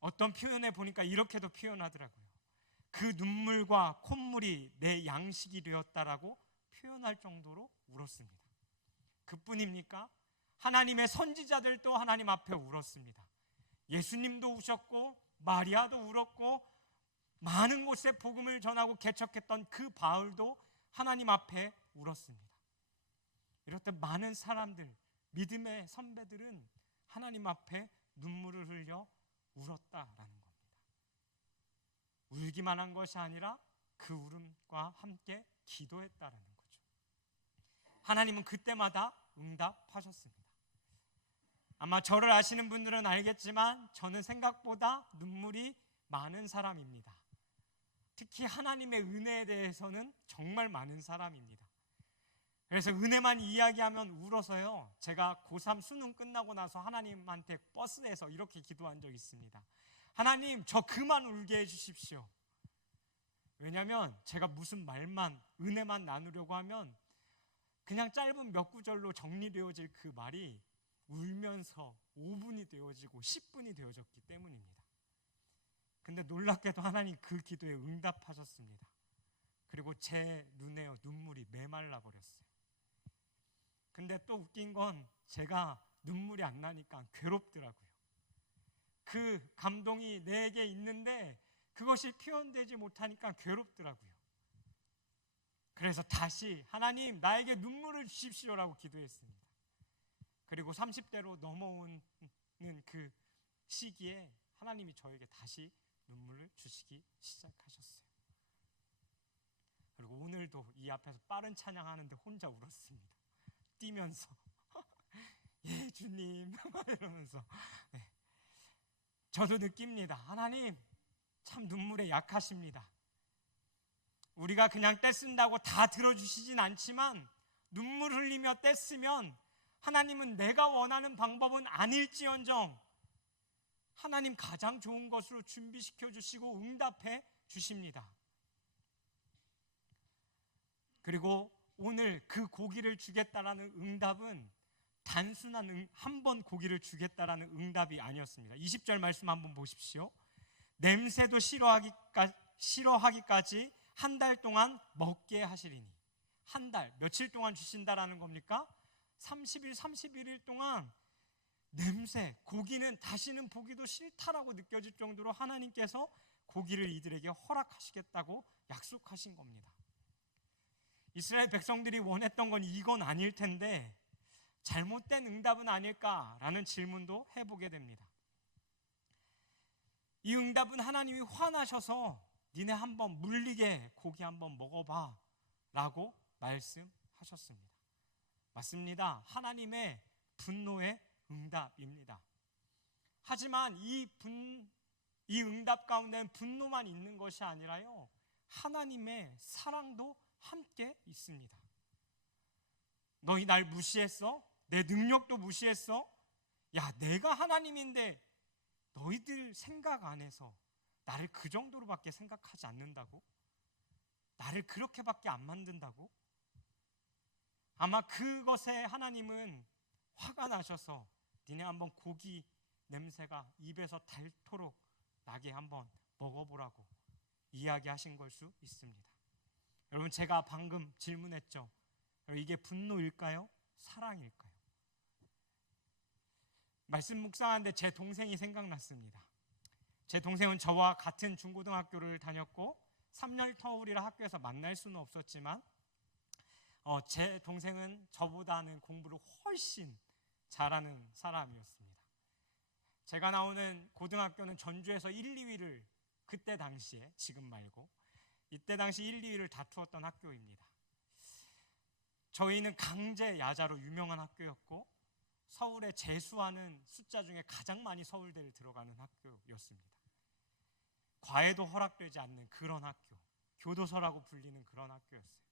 어떤 표현에 보니까 이렇게도 표현하더라고요. 그 눈물과 콧물이 내 양식이 되었다라고 표현할 정도로 울었습니다. 그뿐입니까? 하나님의 선지자들도 하나님 앞에 울었습니다. 예수님도 우셨고 마리아도 울었고 많은 곳에 복음을 전하고 개척했던 그 바울도 하나님 앞에 울었습니다. 이렇듯 많은 사람들, 믿음의 선배들은 하나님 앞에 눈물을 흘려 울었다라는 겁니다. 울기만 한 것이 아니라 그 울음과 함께 기도했다라는 거죠. 하나님은 그때마다 응답하셨습니다. 아마 저를 아시는 분들은 알겠지만 저는 생각보다 눈물이 많은 사람입니다. 특히 하나님의 은혜에 대해서는 정말 많은 사람입니다. 그래서 은혜만 이야기하면 울어서요, 제가 고3 수능 끝나고 나서 하나님한테 버스에서 이렇게 기도한 적이 있습니다. 하나님, 저 그만 울게 해주십시오. 왜냐하면 제가 무슨 말만, 은혜만 나누려고 하면 그냥 짧은 몇 구절로 정리되어질 그 말이 울면서 5분이 되어지고 10분이 되어졌기 때문입니다. 근데 놀랍게도 하나님 그 기도에 응답하셨습니다. 그리고 제 눈에 눈물이 메말라 버렸어요. 근데 또 웃긴 건 제가 눈물이 안 나니까 괴롭더라고요. 그 감동이 내게 있는데 그것이 표현되지 못하니까 괴롭더라고요. 그래서 다시 하나님, 나에게 눈물을 주십시오라고 기도했습니다. 그리고 30대로 넘어오는 그 시기에 하나님이 저에게 다시 눈물을 주시기 시작하셨어요. 그리고 오늘도 이 앞에서 빠른 찬양하는데 혼자 울었습니다. 뛰면서 예 주님 이러면서. 네. 저도 느낍니다. 하나님 참 눈물에 약하십니다. 우리가 그냥 떼쓴다고 다 들어주시진 않지만 눈물 흘리며 떼쓰면 하나님은 내가 원하는 방법은 아닐지언정 하나님 가장 좋은 것으로 준비시켜 주시고 응답해 주십니다. 그리고 오늘 그 고기를 주겠다라는 응답은 단순한 한 번 고기를 주겠다라는 응답이 아니었습니다. 20절 말씀 한번 보십시오. 냄새도 싫어하기까지 한 달 동안 먹게 하시리니. 한 달, 며칠 동안 주신다라는 겁니까? 30일, 31일 동안 냄새, 고기는 다시는 보기도 싫다라고 느껴질 정도로 하나님께서 고기를 이들에게 허락하시겠다고 약속하신 겁니다. 이스라엘 백성들이 원했던 건 이건 아닐 텐데 잘못된 응답은 아닐까라는 질문도 해보게 됩니다. 이 응답은 하나님이 화나셔서 니네 한번 물리게 고기 한번 먹어봐 라고 말씀하셨습니다. 맞습니다. 하나님의 분노의 응답입니다. 하지만 이 응답 가운데는 분노만 있는 것이 아니라요, 하나님의 사랑도 함께 있습니다. 너희 날 무시했어? 내 능력도 무시했어? 야, 내가 하나님인데 너희들 생각 안 해서 나를 그 정도로밖에 생각하지 않는다고? 나를 그렇게밖에 안 만든다고? 아마 그것에 하나님은 화가 나셔서 니네 한번 고기 냄새가 입에서 닳도록 나게 한번 먹어보라고 이야기하신 걸 수 있습니다. 여러분, 제가 방금 질문했죠. 이게 분노일까요? 사랑일까요? 말씀 묵상하는데 제 동생이 생각났습니다. 제 동생은 저와 같은 중고등학교를 다녔고 3년 터울이라 학교에서 만날 수는 없었지만 제 동생은 저보다는 공부를 훨씬 잘하는 사람이었습니다. 제가 나오는 고등학교는 전주에서 1, 2위를 그때 당시에, 지금 말고 이때 당시 1, 2위를 다투었던 학교입니다. 저희는 강제 야자로 유명한 학교였고 서울에 재수하는 숫자 중에 가장 많이 서울대를 들어가는 학교였습니다. 과외도 허락되지 않는 그런 학교, 교도소라고 불리는 그런 학교였어요.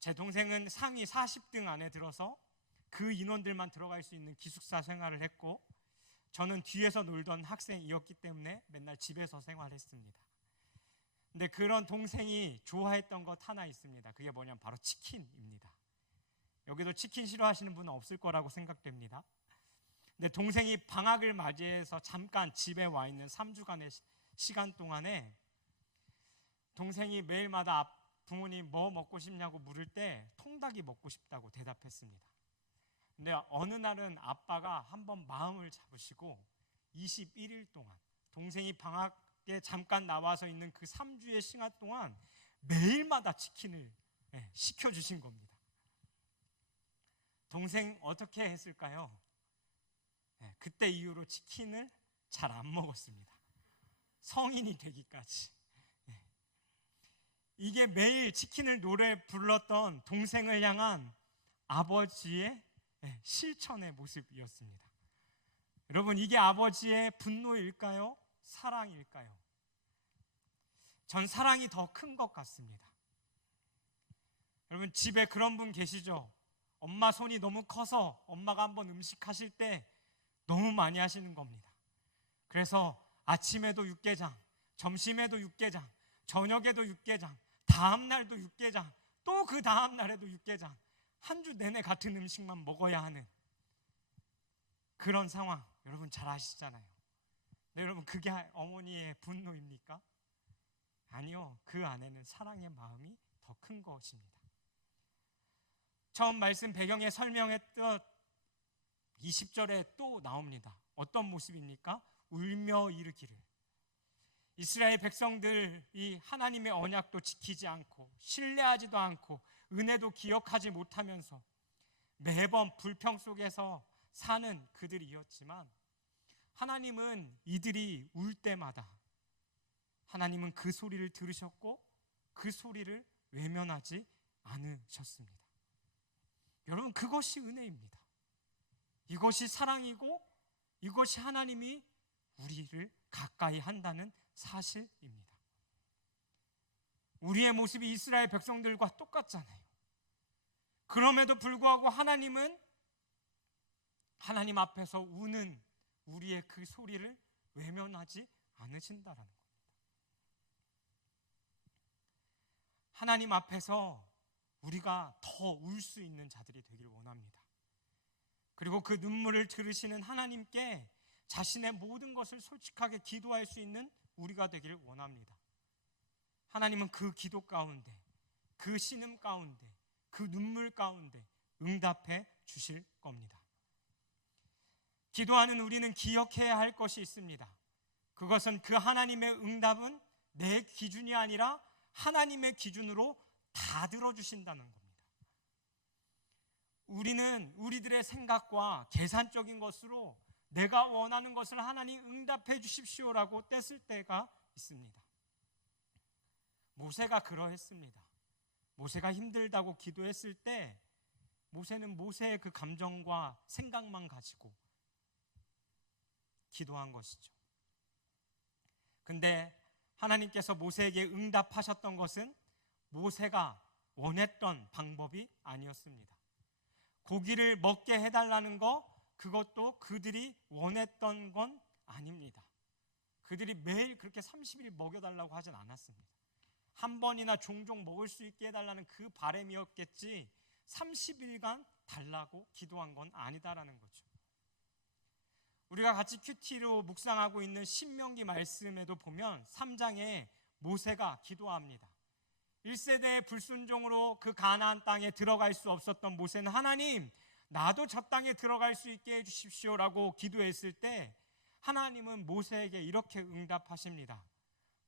제 동생은 상위 40등 안에 들어서 그 인원들만 들어갈 수 있는 기숙사 생활을 했고 저는 뒤에서 놀던 학생이었기 때문에 맨날 집에서 생활했습니다. 근데 그런 동생이 좋아했던 것 하나 있습니다. 그게 뭐냐면 바로 치킨입니다. 여기도 치킨 싫어하시는 분은 없을 거라고 생각됩니다. 근데 동생이 방학을 맞이해서 잠깐 집에 와 있는 3주간의 시간 동안에 동생이 매일마다 부모님 뭐 먹고 싶냐고 물을 때 통닭이 먹고 싶다고 대답했습니다. 근데 어느 날은 아빠가 한번 마음을 잡으시고 21일 동안 동생이 방학에 잠깐 나와서 있는 그 3주의 시간 동안 매일마다 치킨을 시켜주신 겁니다. 동생 어떻게 했을까요? 그때 이후로 치킨을 잘 안 먹었습니다. 성인이 되기까지. 이게 매일 치킨을 노래 불렀던 동생을 향한 아버지의 실천의 모습이었습니다. 여러분, 이게 아버지의 분노일까요? 사랑일까요? 전 사랑이 더 큰 것 같습니다. 여러분, 집에 그런 분 계시죠? 엄마 손이 너무 커서 엄마가 한번 음식 하실 때 너무 많이 하시는 겁니다. 그래서 아침에도 육개장, 점심에도 육개장, 저녁에도 육개장, 다음날도 육개장, 또 그 다음날에도 육개장, 한 주 내내 같은 음식만 먹어야 하는 그런 상황, 여러분 잘 아시잖아요. 근데 여러분, 그게 어머니의 분노입니까? 아니요, 그 안에는 사랑의 마음이 더 큰 것입니다. 처음 말씀 배경에 설명했던 20절에 또 나옵니다. 어떤 모습입니까? 울며 이르기를. 이스라엘 백성들이 하나님의 언약도 지키지 않고 신뢰하지도 않고 은혜도 기억하지 못하면서 매번 불평 속에서 사는 그들이었지만 하나님은 이들이 울 때마다 하나님은 그 소리를 들으셨고 그 소리를 외면하지 않으셨습니다. 여러분, 그것이 은혜입니다. 이것이 사랑이고 이것이 하나님이 우리를 가까이 한다는 사실입니다. 우리의 모습이 이스라엘 백성들과 똑같잖아요. 그럼에도 불구하고 하나님은 하나님 앞에서 우는 우리의 그 소리를 외면하지 않으신다라는 겁니다. 하나님 앞에서 우리가 더 울 수 있는 자들이 되기를 원합니다. 그리고 그 눈물을 들으시는 하나님께 자신의 모든 것을 솔직하게 기도할 수 있는 우리가 되기를 원합니다. 하나님은 그 기도 가운데, 그 신음 가운데, 그 눈물 가운데 응답해 주실 겁니다. 기도하는 우리는 기억해야 할 것이 있습니다. 그것은 그 하나님의 응답은 내 기준이 아니라 하나님의 기준으로 다 들어주신다는 겁니다. 우리는 우리들의 생각과 계산적인 것으로 내가 원하는 것을 하나님 응답해 주십시오라고 떼쓸 때가 있습니다. 모세가 그러했습니다. 모세가 힘들다고 기도했을 때 모세는 모세의 그 감정과 생각만 가지고 기도한 것이죠. 근데 하나님께서 모세에게 응답하셨던 것은 모세가 원했던 방법이 아니었습니다. 고기를 먹게 해달라는 거, 그것도 그들이 원했던 건 아닙니다. 그들이 매일 그렇게 30일 먹여달라고 하진 않았습니다. 한 번이나 종종 먹을 수 있게 해달라는 그 바람이었겠지 30일간 달라고 기도한 건 아니다라는 거죠. 우리가 같이 큐티로 묵상하고 있는 신명기 말씀에도 보면 3장에 모세가 기도합니다. 1세대의 불순종으로 그 가나안 땅에 들어갈 수 없었던 모세는 하나님, 나도 저 땅에 들어갈 수 있게 해주십시오라고 기도했을 때 하나님은 모세에게 이렇게 응답하십니다.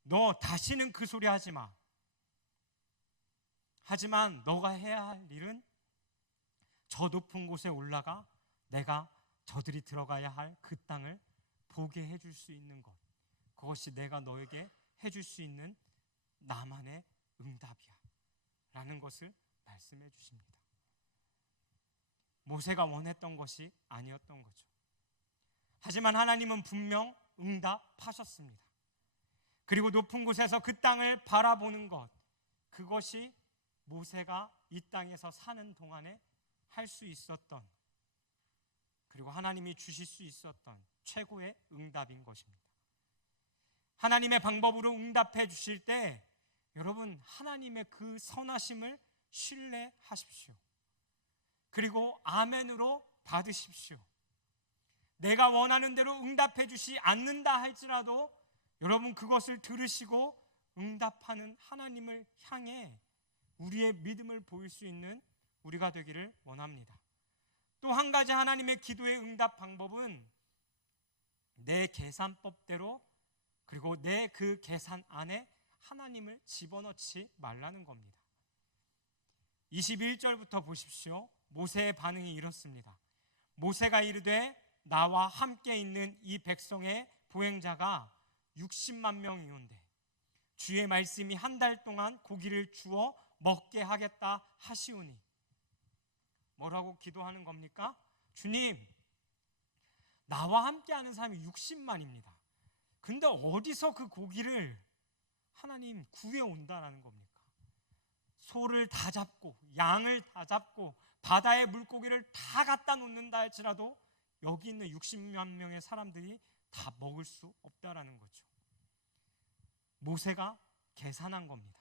너 다시는 그 소리 하지 마. 하지만 너가 해야 할 일은 저 높은 곳에 올라가 내가 저들이 들어가야 할 그 땅을 보게 해줄 수 있는 것, 그것이 내가 너에게 해줄 수 있는 나만의 응답이야 라는 것을 말씀해 주십니다. 모세가 원했던 것이 아니었던 거죠. 하지만 하나님은 분명 응답하셨습니다. 그리고 높은 곳에서 그 땅을 바라보는 것, 그것이 모세가 이 땅에서 사는 동안에 할 수 있었던, 그리고 하나님이 주실 수 있었던 최고의 응답인 것입니다. 하나님의 방법으로 응답해 주실 때 여러분, 하나님의 그 선하심을 신뢰하십시오. 그리고 아멘으로 받으십시오. 내가 원하는 대로 응답해 주시 않는다 할지라도 여러분, 그것을 들으시고 응답하는 하나님을 향해 우리의 믿음을 보일 수 있는 우리가 되기를 원합니다. 또 한 가지 하나님의 기도의 응답 방법은 내 계산법대로, 그리고 내 그 계산 안에 하나님을 집어넣지 말라는 겁니다. 21절부터 보십시오. 모세의 반응이 이렇습니다. 모세가 이르되 나와 함께 있는 이 백성의 보행자가 60만 명이온데 주의 말씀이 한 달 동안 고기를 주어 먹게 하겠다 하시오니. 뭐라고 기도하는 겁니까? 주님, 나와 함께 하는 사람이 60만입니다. 근데 어디서 그 고기를 하나님 구해온다라는 겁니까? 소를 다 잡고 양을 다 잡고 바다의 물고기를 다 갖다 놓는다 할지라도 여기 있는 60만 명의 사람들이 다 먹을 수 없다라는 거죠. 모세가 계산한 겁니다.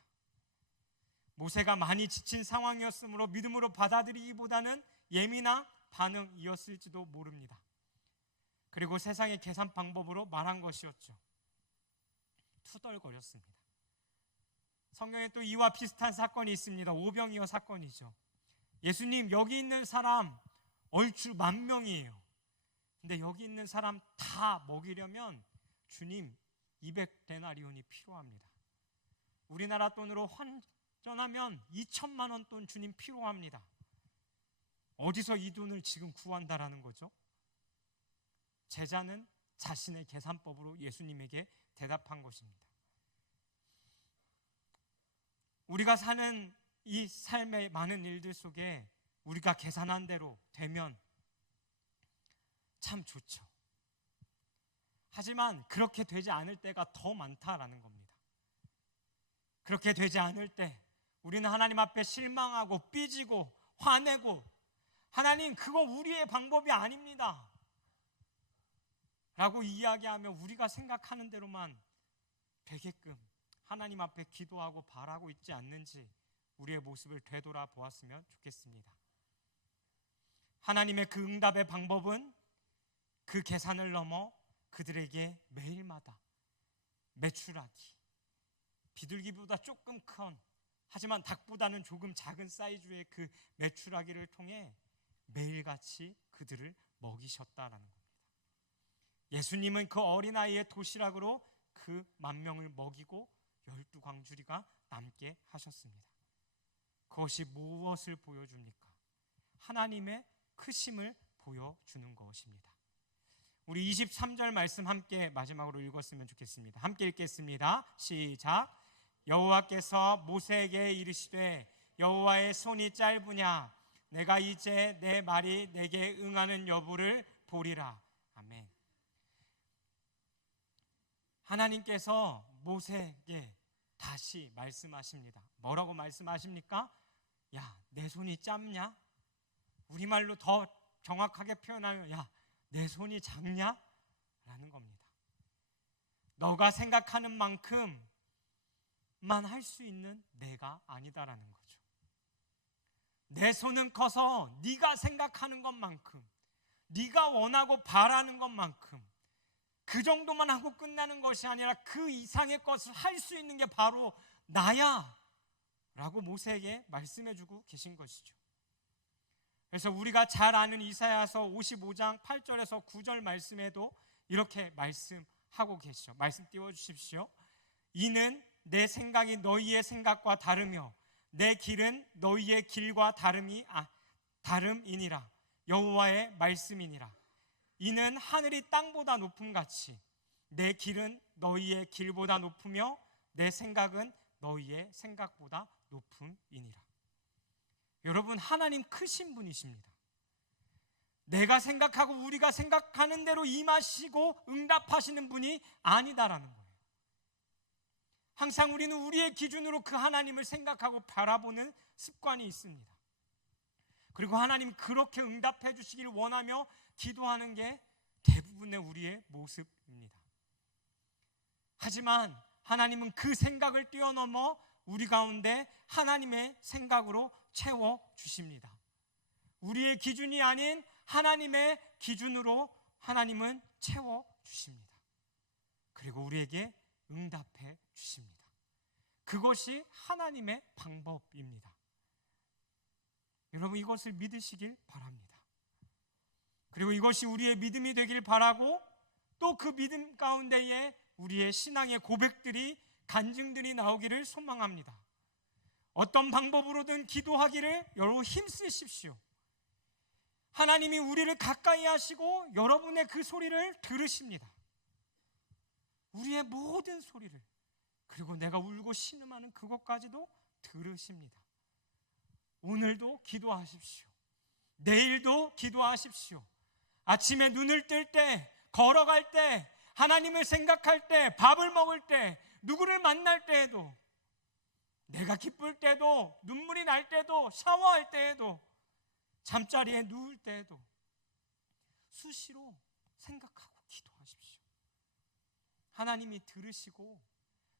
모세가 많이 지친 상황이었으므로 믿음으로 받아들이기보다는 예민한 반응이었을지도 모릅니다. 그리고 세상의 계산 방법으로 말한 것이었죠. 투덜거렸습니다. 성경에 또 이와 비슷한 사건이 있습니다. 오병이어 사건이죠. 예수님, 여기 있는 사람 얼추 10,000명이에요. 근데 여기 있는 사람 다 먹이려면 주님 200데나리온이 필요합니다. 우리나라 돈으로 환전하면 2천만 원 돈 주님 필요합니다. 어디서 이 돈을 지금 구한다라는 거죠? 제자는 자신의 계산법으로 예수님에게 대답한 것입니다. 우리가 사는 이 삶의 많은 일들 속에 우리가 계산한 대로 되면 참 좋죠. 하지만 그렇게 되지 않을 때가 더 많다라는 겁니다. 그렇게 되지 않을 때 우리는 하나님 앞에 실망하고 삐지고 화내고 하나님, 그거 우리의 방법이 아닙니다 라고 이야기하며 우리가 생각하는 대로만 되게끔 하나님 앞에 기도하고 바라고 있지 않는지 우리의 모습을 되돌아 보았으면 좋겠습니다. 하나님의 그 응답의 방법은 그 계산을 넘어 그들에게 매일마다 메추라기, 비둘기보다 조금 큰, 하지만 닭보다는 조금 작은 사이즈의 그 메추라기를 통해 매일같이 그들을 먹이셨다라는 겁니다. 예수님은 그 어린아이의 도시락으로 그 10,000명을 먹이고 12광주리가 남게 하셨습니다. 그것이 무엇을 보여줍니까? 하나님의 크심을 보여주는 것입니다. 우리 23절 말씀 함께 마지막으로 읽었으면 좋겠습니다. 함께 읽겠습니다. 시작. 여호와께서 모세에게 이르시되 여호와의 손이 짧으냐 내가 이제 내 말이 내게 응하는 여부를 보리라. 아멘. 하나님께서 모세에게 다시 말씀하십니다. 뭐라고 말씀하십니까? 야, 내 손이 짧냐? 우리말로 더 정확하게 표현하면 야, 내 손이 작냐? 라는 겁니다. 너가 생각하는 만큼만 할 수 있는 내가 아니다라는 거죠. 내 손은 커서 네가 생각하는 것만큼, 네가 원하고 바라는 것만큼 그 정도만 하고 끝나는 것이 아니라 그 이상의 것을 할 수 있는 게 바로 나야 라고 모세에게 말씀해주고 계신 것이죠. 그래서 우리가 잘 아는 이사야서 55장 8절에서 9절 말씀에도 이렇게 말씀하고 계시죠. 말씀 띄워주십시오. 이는 내 생각이 너희의 생각과 다르며 내 길은 너희의 길과 다름이니라. 여호와의 말씀이니라. 이는 하늘이 땅보다 높음같이 내 길은 너희의 길보다 높으며 내 생각은 너희의 생각보다 높음이니라. 여러분, 하나님 크신 분이십니다. 내가 생각하고 우리가 생각하는 대로 임하시고 응답하시는 분이 아니다라는 거예요. 항상 우리는 우리의 기준으로 그 하나님을 생각하고 바라보는 습관이 있습니다. 그리고 하나님 그렇게 응답해 주시길 원하며 기도하는 게 대부분의 우리의 모습입니다. 하지만 하나님은 그 생각을 뛰어넘어 우리 가운데 하나님의 생각으로 채워주십니다. 우리의 기준이 아닌 하나님의 기준으로 하나님은 채워주십니다. 그리고 우리에게 응답해 주십니다. 그것이 하나님의 방법입니다. 여러분, 이것을 믿으시길 바랍니다. 그리고 이것이 우리의 믿음이 되길 바라고 또 그 믿음 가운데에 우리의 신앙의 고백들이 간증들이 나오기를 소망합니다. 어떤 방법으로든 기도하기를 여러분 힘쓰십시오. 하나님이 우리를 가까이 하시고 여러분의 그 소리를 들으십니다. 우리의 모든 소리를, 그리고 내가 울고 신음하는 그것까지도 들으십니다. 오늘도 기도하십시오. 내일도 기도하십시오. 아침에 눈을 뜰 때, 걸어갈 때, 하나님을 생각할 때, 밥을 먹을 때, 누구를 만날 때에도, 내가 기쁠 때도, 눈물이 날 때도, 샤워할 때에도, 잠자리에 누울 때에도 수시로 생각하고 기도하십시오. 하나님이 들으시고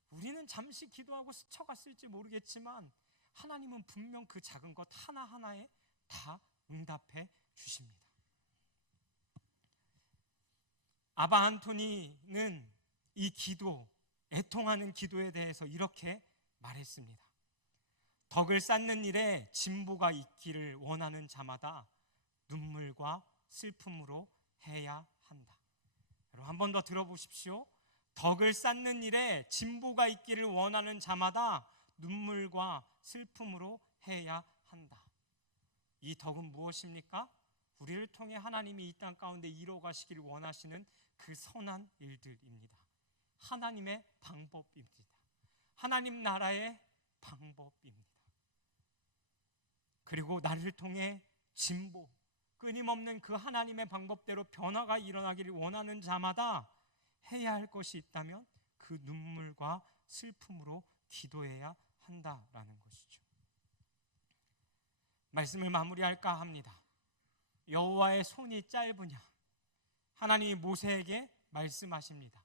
우리는 잠시 기도하고 스쳐갔을지 모르겠지만 하나님은 분명 그 작은 것 하나하나에 다 응답해 주십니다. 아바 안토니는 이 기도, 애통하는 기도에 대해서 이렇게 말했습니다. 덕을 쌓는 일에 진보가 있기를 원하는 자마다 눈물과 슬픔으로 해야 한다. 여러분, 한 번 더 들어보십시오. 덕을 쌓는 일에 진보가 있기를 원하는 자마다 눈물과 슬픔으로 해야 한다. 이 덕은 무엇입니까? 우리를 통해 하나님이 이 땅 가운데 이루어가시기를 원하시는 그 선한 일들입니다. 하나님의 방법입니다. 하나님 나라의 방법입니다. 그리고 나를 통해 진보, 끊임없는 그 하나님의 방법대로 변화가 일어나기를 원하는 자마다 해야 할 것이 있다면 그 눈물과 슬픔으로 기도해야 한다라는 것이죠. 말씀을 마무리할까 합니다. 여호와의 손이 짧으냐? 하나님이 모세에게 말씀하십니다.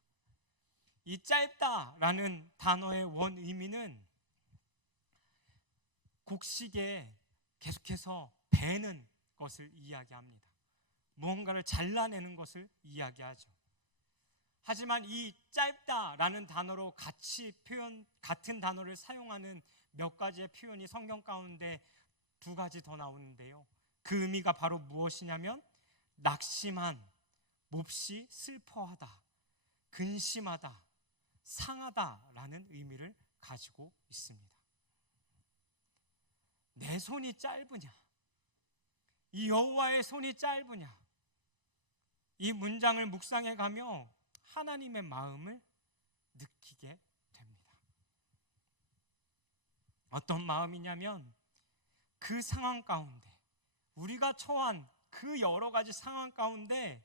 이 짧다라는 단어의 원 의미는 곡식에 계속해서 베는 것을 이야기합니다. 무언가를 잘라내는 것을 이야기하죠. 하지만 이 짧다라는 단어로 같은 단어를 사용하는 몇 가지의 표현이 성경 가운데 2가지 더 나오는데요. 그 의미가 바로 무엇이냐면 낙심한, 몹시 슬퍼하다, 근심하다, 상하다라는 의미를 가지고 있습니다. 내 손이 짧으냐? 이 여호와의 손이 짧으냐? 이 문장을 묵상해 가며 하나님의 마음을 느끼게 됩니다. 어떤 마음이냐면 그 상황 가운데, 우리가 처한 그 여러 가지 상황 가운데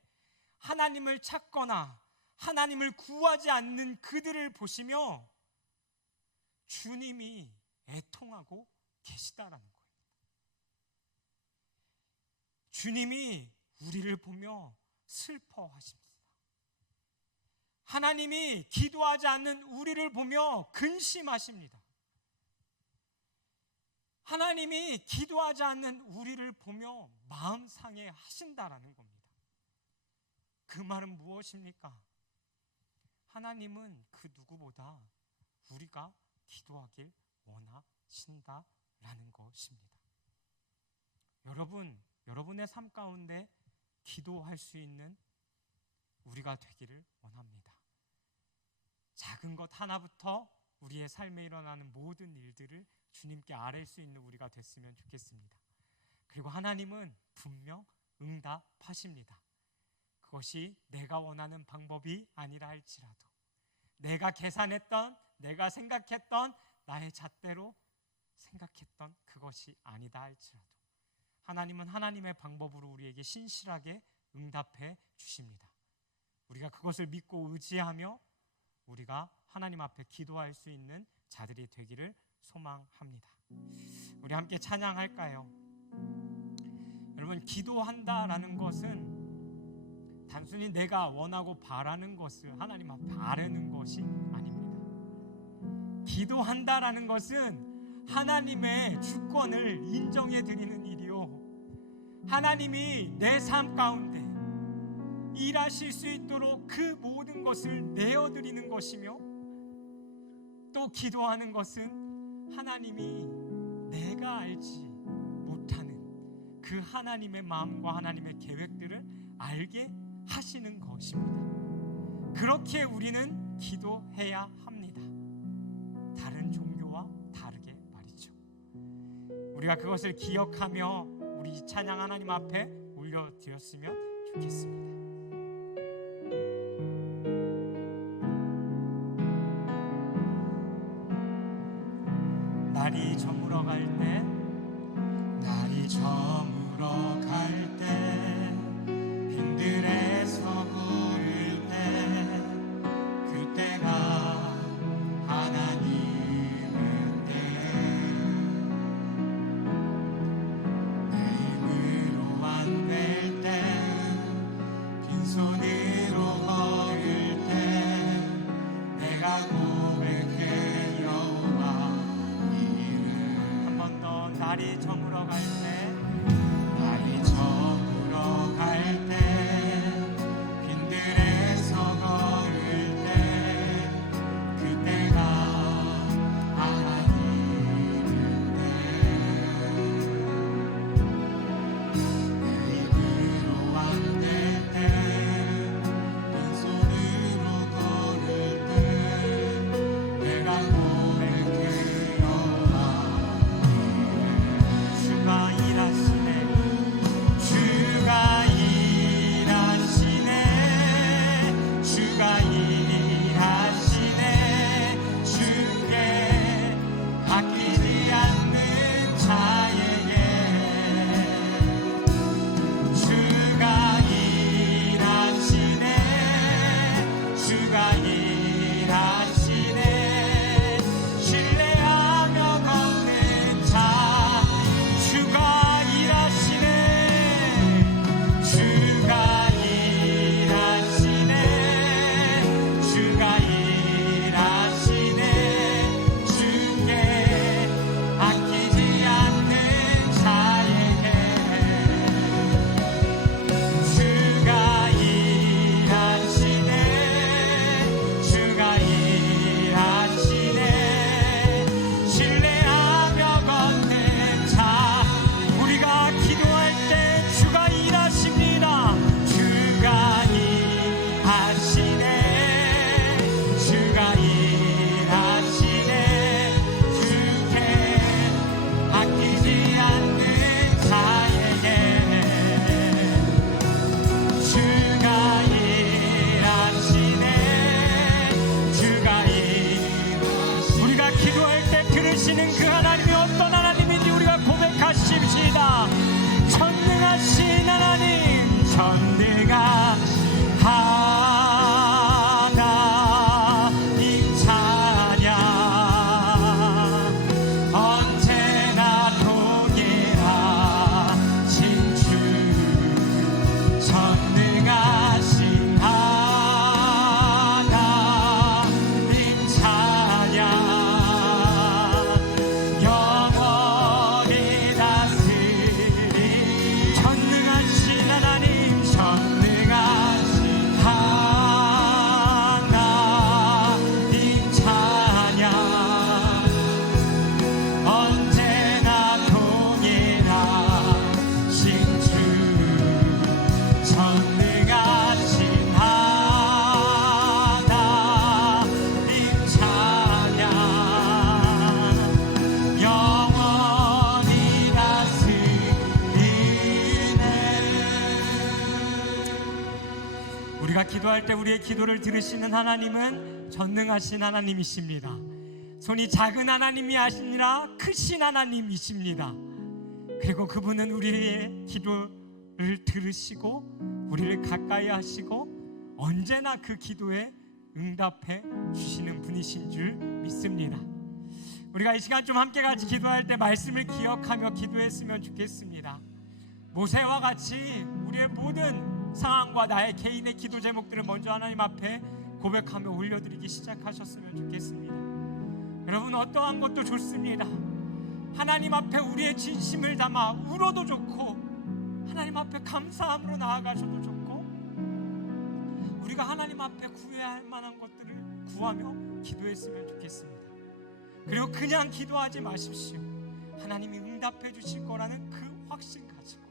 하나님을 찾거나 하나님을 구하지 않는 그들을 보시며 주님이 애통하고 계시다라는 거예요. 주님이 우리를 보며 슬퍼하십니다. 하나님이 기도하지 않는 우리를 보며 근심하십니다. 하나님이 기도하지 않는 우리를 보며 마음 상해하신다라는 겁니다. 그 말은 무엇입니까? 하나님은 그 누구보다 우리가 기도하길 원하신다라는 것입니다. 여러분의 삶 가운데 기도할 수 있는 우리가 되기를 원합니다. 작은 것 하나부터 우리의 삶에 일어나는 모든 일들을 주님께 아뢰 수 있는 우리가 됐으면 좋겠습니다. 그리고 하나님은 분명 응답하십니다. 그것이 내가 원하는 방법이 아니라 할지라도, 내가 계산했던, 내가 생각했던, 나의 잣대로 생각했던 그것이 아니다 할지라도 하나님은 하나님의 방법으로 우리에게 신실하게 응답해 주십니다. 우리가 그것을 믿고 의지하며 우리가 하나님 앞에 기도할 수 있는 자들이 되기를 소망합니다. 우리 함께 찬양할까요? 여러분, 기도한다라는 것은 단순히 내가 원하고 바라는 것을 하나님 앞에 아뢰는 것이 아닙니다. 기도한다라는 것은 하나님의 주권을 인정해 드리는 일이요, 하나님이 내 삶 가운데 일하실 수 있도록 그 모든 것을 내어드리는 것이며, 또 기도하는 것은 하나님이 내가 알지 못하는 그 하나님의 마음과 하나님의 계획들을 알게 하시는 것입니다. 그렇게 우리는 기도해야 합니다. 다른 종교와 다르게 말이죠. 우리가 그것을 기억하며 우리 이 찬양 하나님 앞에 올려드렸으면 좋겠습니다. 날이 저물어 갈 때, 날이 저물어 갈 때, 빈들에서 구를 때, 그때가 하나님의 때, 내 힘으로 안 될 때, 빈손으로 걸을 때, 내가 고백해 여호와 한 번 더. 날이 저물어 갈 때, 날이 저물어 갈 때, 빈들에서 걸을 때, 그때가 하나님의 때, 내 힘으로 안 될 때, 빈손으로 걸을 때, 내가 고백해 여호와 주가 일하시는 기도할 때 우리의 기도를 들으시는 하나님은 전능하신 하나님이십니다. 손이 작은 하나님이 아니라 크신 하나님이십니다. 그리고 그분은 우리의 기도를 들으시고 우리를 가까이 하시고 언제나 그 기도에 응답해 주시는 분이신 줄 믿습니다. 우리가 이 시간 좀 함께 같이 기도할 때 말씀을 기억하며 기도했으면 좋겠습니다. 모세와 같이 우리의 모든 상황과 나의 개인의 기도 제목들을 먼저 하나님 앞에 고백하며 올려드리기 시작하셨으면 좋겠습니다. 여러분, 어떠한 것도 좋습니다. 하나님 앞에 우리의 진심을 담아 울어도 좋고 하나님 앞에 감사함으로 나아가셔도 좋고 우리가 하나님 앞에 구해야 할 만한 것들을 구하며 기도했으면 좋겠습니다. 그리고 그냥 기도하지 마십시오. 하나님이 응답해 주실 거라는 그 확신 가지고,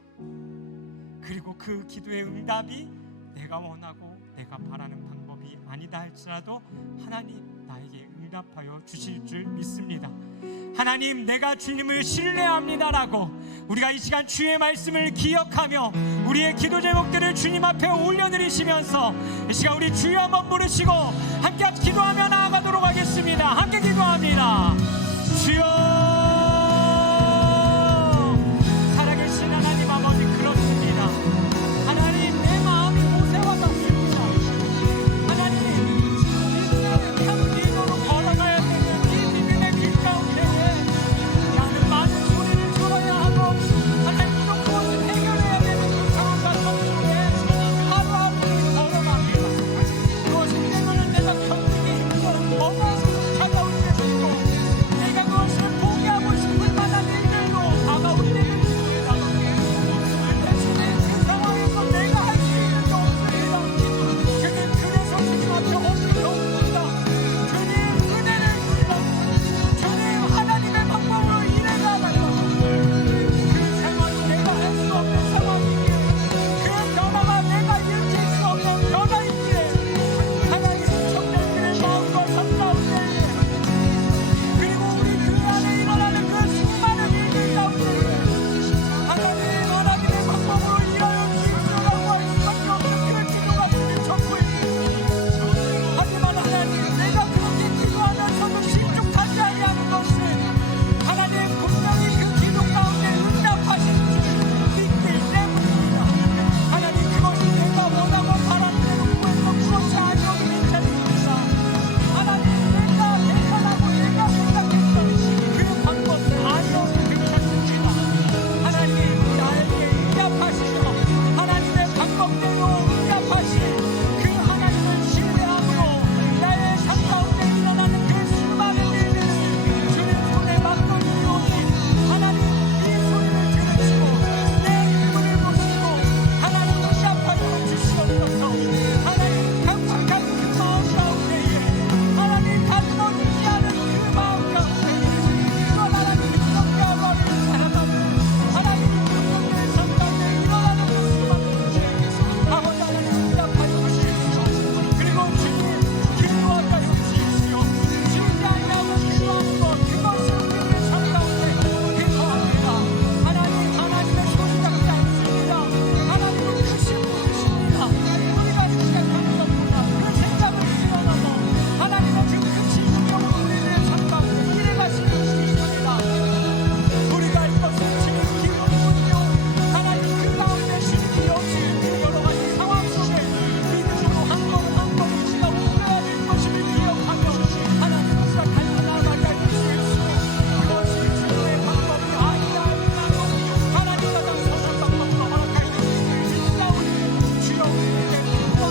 그리고 그 기도의 응답이 내가 원하고 내가 바라는 방법이 아니다 할지라도 하나님 나에게 응답하여 주실 줄 믿습니다. 하나님, 내가 주님을 신뢰합니다라고 우리가 이 시간 주의 말씀을 기억하며 우리의 기도 제목들을 주님 앞에 올려드리시면서 이 시간 우리 주여 한번 부르시고 함께 기도하며 나아가도록 하겠습니다. 함께 기도합니다. 주여, 살아계신 하나님 아버지, 그렇습니다. 하나님, 내 마음이 모세와 같습니다. 하나님, 믿음을 참 믿음으로 걸어가야 되는 이 믿음의 길 가운데에 나는 많은 소리를 들어야 하고 하나님 또 그것을 해결해야 되는 그 상황과 성중에 하루하루 걸어갑니다. 그것이 때문에 내가 견디기 힘든 어려움이 찾아올 때도 있고 내가 그것을 포기하고 싶을 만한 일들로 다가올 때도 있습니다. 대신에 그 상황에서 내가 할 수 있는 게 없습니다. 주님, 그래서 주님 앞에 엎드려옵니다. 주님, 은혜를 주시옵소서. 주님, 하나님의 방법으로 일해달라고. 그 상황이 내가 할 수 없는 상황이기에, 그 변화가 내가 일으킬 수 없는 변화이기에 하나님 청년들의 마음과 삶 가운데, 그리고 우리 그 안에 일어나는 그 수많은 일들 가운데 하나님의 방법으로 일하여 주시라고 할 수밖에 없는 그 기도가 주님 전부에 있습니다. 하지만 하나님, 내가 그렇게 기도하면서도 신중하지 아니하는 것은 하나님 분명히 그 기도 가운데 응답하실 줄 믿기 때문입니다. 하나님, 그것이 내가 원하고 바라는 대로 구했던 그것이 아니어도 괜찮습니다. 하나님, 내가 계산하고 내가 생각했던 그 방법은 아니어도 괜찮습니다. 하나님, 나에게 응답하시며 하나님의 방법대로 응답하신 그 하나님을 신뢰함으로 나의 삶 가운데 일어나는 그 수많은 일들을 주님 손에 맡겨드리오니 하나님, 이 소리를 들으시고 내 기분을 보시고 하나님 응답하여 주시옵소서. 하나님, 강팍한 그 마음 가운데에 하나님 다듬어지지 않은 그 마음 가운데에 일어나는 능력과 머리를 살아가는 하나님 성령의 삶 가운데 일어나는 그 수많은 문제 아버지 하나님 응답하여 주시옵소서. 그리고 주님, 기도하여 주시옵시오. 쉬지 아니하고 기도하는 것, 그것이 우리의 삶 가운데 기도합니다. 하나님, 하나님의 소리답지 않습니다. 하나님은 크신 분이십니다. 우리가 생각하는 것보다 그 생각을 뛰어넘어 하나님의 그 크신 능력으로 우리의 삶 가운데 일해가시는 분이십니다. 우리가 이것을 주님 기도뿐이요 하나님 그 가운데 쉬지 없이 여러 가지 상황 속에 믿음으로 한 걸음 한 걸음 우리가 옮겨야 될 것임을 기억하며 하나님 우리가 달려나가게 해주시옵시고 그것이 주님의 방법이 아니다 할지라도 하나님 가장 선한 방법으로 허락하여 주시옵소서. 주여, 우리에게 기도와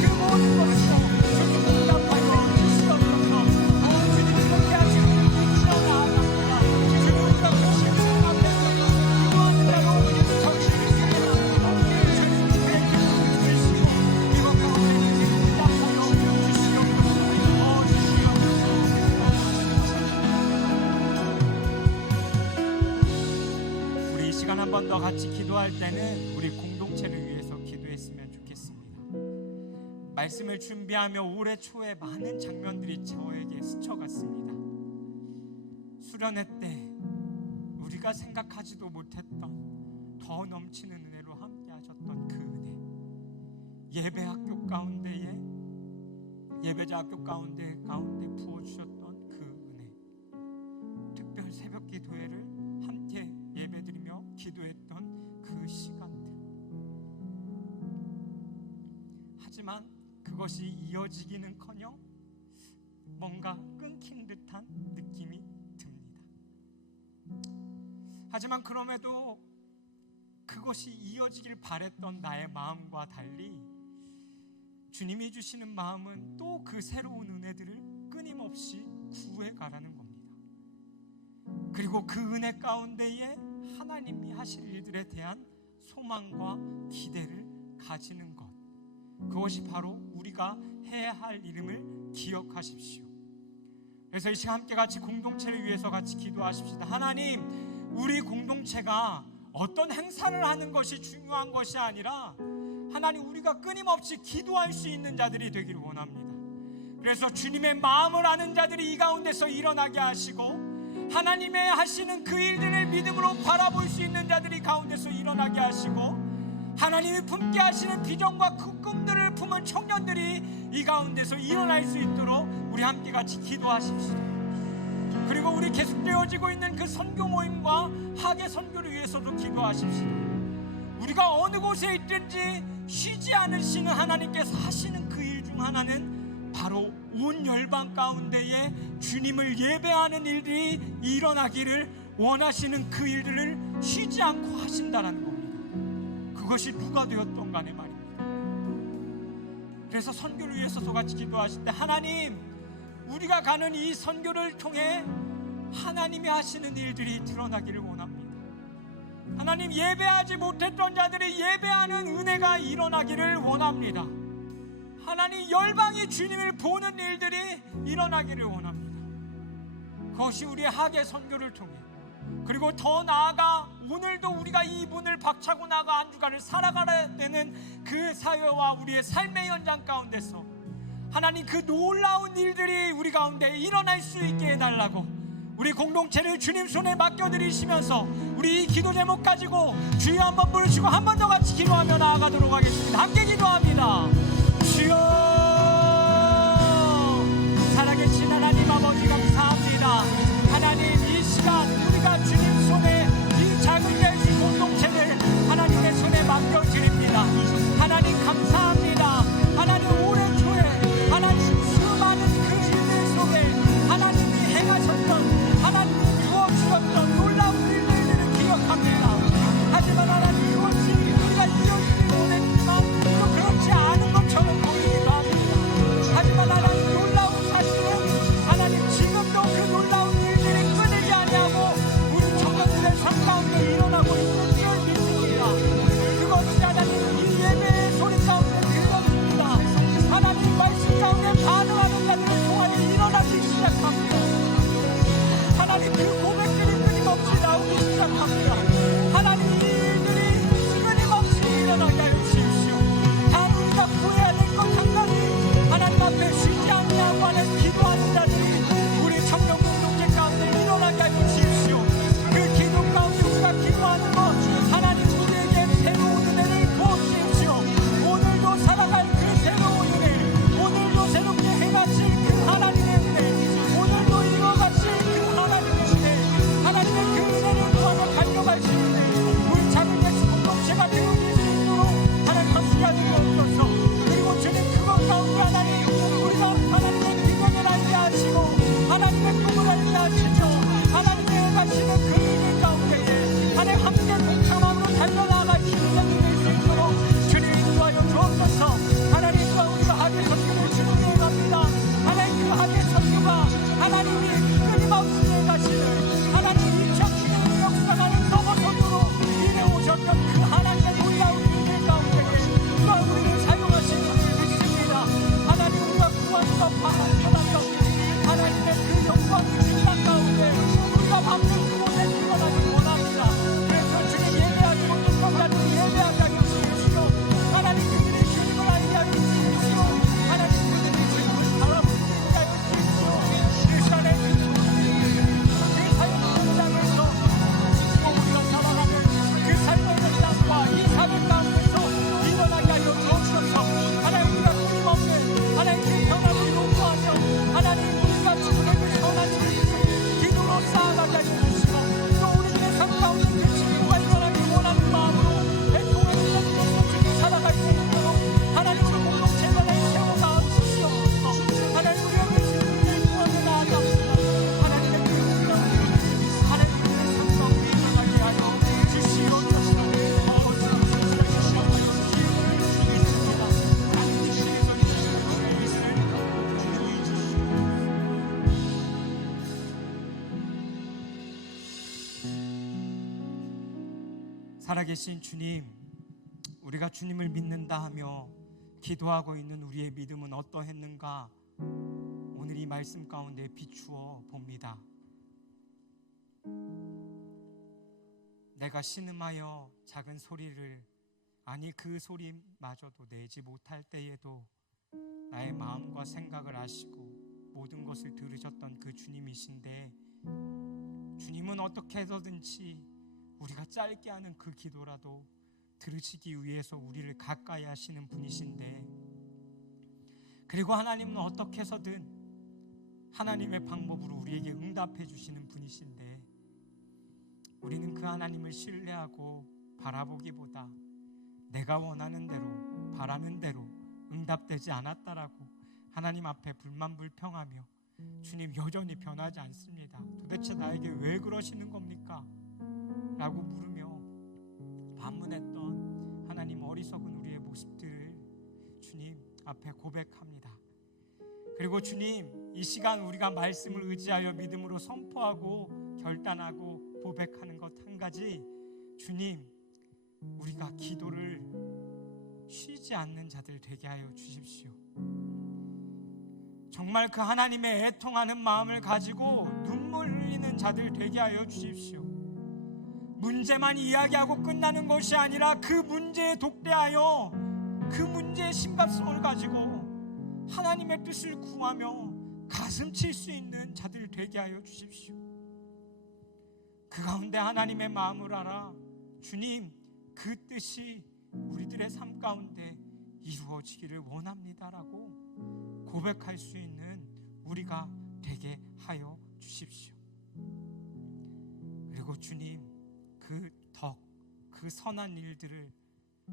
그 모든 것이요 주님 응답하여 주시옵소서. 주님 그렇게 하시는 믿으시어 나아갑니다. 주님, 우리가 크신 주님 앞에서 기도하는 자로 정신을 차려나갑니다. 주님, 그의 기도를 들으시고 이번 가운데 주님 응답하여 주시옵소서. 우리 이 시간 한 번 더 같이 기도할 때는 우리 공동체를 위해서 기도했으면 좋겠습니다. 말씀을 준비하며 올해 초에 많은 장면들이 저에게 스쳐갔습니다. 수련회 때 우리가 생각하지도 못했던 더 넘치는 은혜로 함께 하셨던 그 은혜, 예배학교 가운데에 예배자 학교 가운데 부어주셨던 그 은혜, 특별 새벽 기도회를 함께 예배드리며 기도했던 그 시간들. 하지만 그것이 이어지기는커녕 뭔가 끊긴 듯한 느낌이 듭니다. 하지만 그럼에도 그것이 이어지길 바랬던 나의 마음과 달리 주님이 주시는 마음은 또 그 새로운 은혜들을 끊임없이 구해가라는 겁니다. 그리고 그 은혜 가운데에 하나님이 하실 일들에 대한 소망과 기대를 가지는 것, 그것이 바로 우리가 해야 할 일임을 기억하십시오. 그래서 이 시간 함께 같이 공동체를 위해서 같이 기도하십시다. 하나님, 우리 공동체가 어떤 행사를 하는 것이 중요한 것이 아니라 하나님, 우리가 끊임없이 기도할 수 있는 자들이 되기를 원합니다. 그래서 주님의 마음을 아는 자들이 이 가운데서 일어나게 하시고 하나님의 하시는 그 일들을 믿음으로 바라볼 수 있는 자들이 가운데서 일어나게 하시고 하나님이 품게 하시는 비전과 그 꿈들을 품은 청년들이 이 가운데서 일어날 수 있도록 우리 함께 같이 기도하십시오. 그리고 우리 계속되어지고 있는 그 선교 모임과 학예 선교를 위해서도 기도하십시오. 우리가 어느 곳에 있든지 쉬지 않으시는 하나님께서 하시는 그 일 중 하나는 바로 온 열방 가운데에 주님을 예배하는 일들이 일어나기를 원하시는 그 일들을 쉬지 않고 하신다는 겁니다. 그것이 누가 되었던 간에 말입니다. 그래서 선교를 위해서도 같이 기도하실 때 하나님, 우리가 가는 이 선교를 통해 하나님이 하시는 일들이 드러나기를 원합니다. 하나님, 예배하지 못했던 자들이 예배하는 은혜가 일어나기를 원합니다. 하나님, 열방이 주님을 보는 일들이 일어나기를 원합니다. 그것이 우리의 학예 선교를 통해, 그리고 더 나아가 오늘도 우리가 이 문을 박차고 나가 한 주간을 살아가야 되는 그 사회와 우리의 삶의 현장 가운데서 하나님, 그 놀라운 일들이 우리 가운데 일어날 수 있게 해달라고 우리 공동체를 주님 손에 맡겨드리시면서 우리 이 기도 제목 가지고 주여 한번 부르시고 한 번 더 같이 기도하며 나아가도록 하겠습니다. 함께 기도합니다. 주여, 살아계신 하나님 아버지 감사합니다. 하나님, 이 시간 우리가 주님 손에 이 작은 예수 공동체를 하나님의 손에 맡겨드립니다. 하나님 감사합니다. 하나님, 올해 초에 하나님 수많은 그 일들 속에 하나님이 행하셨던, 하나님이 부어주셨던 놀라운 일들을 기억합니다. 하지만 하나님, 그것이 우리가 이어지지 못했지만 또 그렇지 않은 것처럼 보이기도 합니다. 하지만 하나님, 놀라운 사실은 하나님 지금도 그 놀라운 일들이 끊이지 아니하고 우리 청년들의 살아계신 주님, 우리가 주님을 믿는다 하며 기도하고 있는 우리의 믿음은 어떠했는가 오늘 이 말씀 가운데 비추어 봅니다. 내가 신음하여 작은 소리를, 아니 그 소리마저도 내지 못할 때에도 나의 마음과 생각을 아시고 모든 것을 들으셨던 그 주님이신데, 주님은 어떻게 해서든지 우리가 짧게 하는 그 기도라도 들으시기 위해서 우리를 가까이 하시는 분이신데, 그리고 하나님은 어떻게 해서든 하나님의 방법으로 우리에게 응답해 주시는 분이신데, 우리는 그 하나님을 신뢰하고 바라보기보다 내가 원하는 대로 바라는 대로 응답되지 않았다라고 하나님 앞에 불만불평하며 주님 여전히 변하지 않습니다. 도대체 나에게 왜 그러시는 겁니까? 라고 물으며 반문했던 하나님 어리석은 우리의 모습들을 주님 앞에 고백합니다. 그리고 주님, 이 시간 우리가 말씀을 의지하여 믿음으로 선포하고 결단하고 고백하는 것 한 가지, 주님, 우리가 기도를 쉬지 않는 자들 되게 하여 주십시오. 정말 그 하나님의 애통하는 마음을 가지고 눈물 흘리는 자들 되게 하여 주십시오. 문제만 이야기하고 끝나는 것이 아니라 그 문제에 독대하여 그 문제의 심각성을 가지고 하나님의 뜻을 구하며 가슴 칠 수 있는 자들 되게 하여 주십시오. 그 가운데 하나님의 마음을 알아 주님, 그 뜻이 우리들의 삶 가운데 이루어지기를 원합니다라고 고백할 수 있는 우리가 되게 하여 주십시오. 그리고 주님, 그 덕, 그 선한 일들을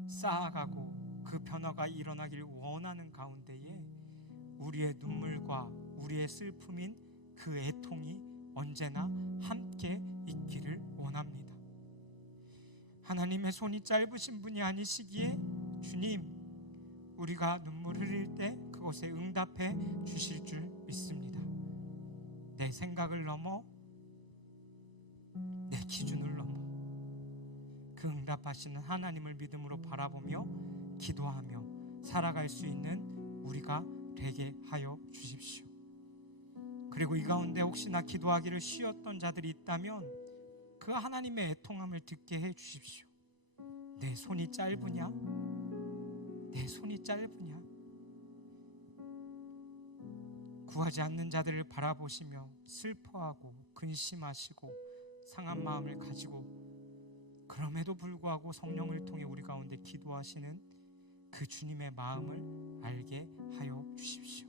쌓아가고 그 변화가 일어나길 원하는 가운데에 우리의 눈물과 우리의 슬픔인 그 애통이 언제나 함께 있기를 원합니다. 하나님의 손이 짧으신 분이 아니시기에 주님, 우리가 눈물 흘릴 때 그것에 응답해 주실 줄 믿습니다. 내 생각을 넘어, 내 기준을 넘어 그 응답하시는 하나님을 믿음으로 바라보며 기도하며 살아갈 수 있는 우리가 되게 하여 주십시오. 그리고 이 가운데 혹시나 기도하기를 쉬었던 자들이 있다면 그 하나님의 애통함을 듣게 해 주십시오. 내 손이 짧으냐? 내 손이 짧으냐? 구하지 않는 자들을 바라보시며 슬퍼하고 근심하시고 상한 마음을 가지고 그럼에도 불구하고 성령을 통해 우리 가운데 기도하시는 그 주님의 마음을 알게 하여 주십시오.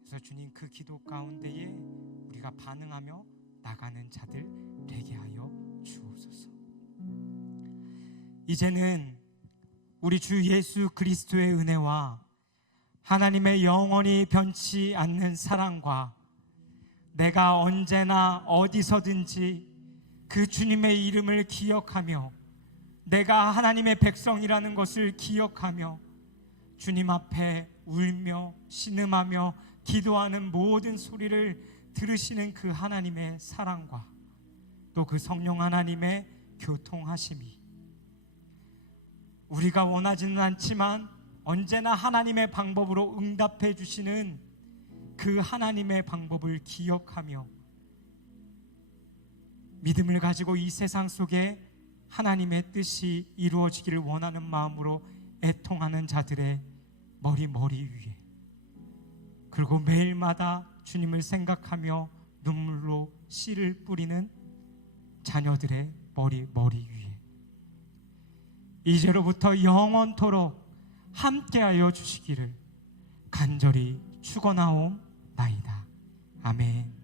그래서 주님, 그 기도 가운데에 우리가 반응하며 나가는 자들 되게 하여 주옵소서. 이제는 우리 주 예수 그리스도의 은혜와 하나님의 영원히 변치 않는 사랑과 내가 언제나 어디서든지 그 주님의 이름을 기억하며 내가 하나님의 백성이라는 것을 기억하며 주님 앞에 울며 신음하며 기도하는 모든 소리를 들으시는 그 하나님의 사랑과 또 그 성령 하나님의 교통하심이 우리가 원하지는 않지만 언제나 하나님의 방법으로 응답해 주시는 그 하나님의 방법을 기억하며 믿음을 가지고 이 세상 속에 하나님의 뜻이 이루어지기를 원하는 마음으로 애통하는 자들의 머리 위에, 그리고 매일마다 주님을 생각하며 눈물로 씨를 뿌리는 자녀들의 머리 위에 이제로부터 영원토록 함께하여 주시기를 간절히 축원하옵나이다. 아멘.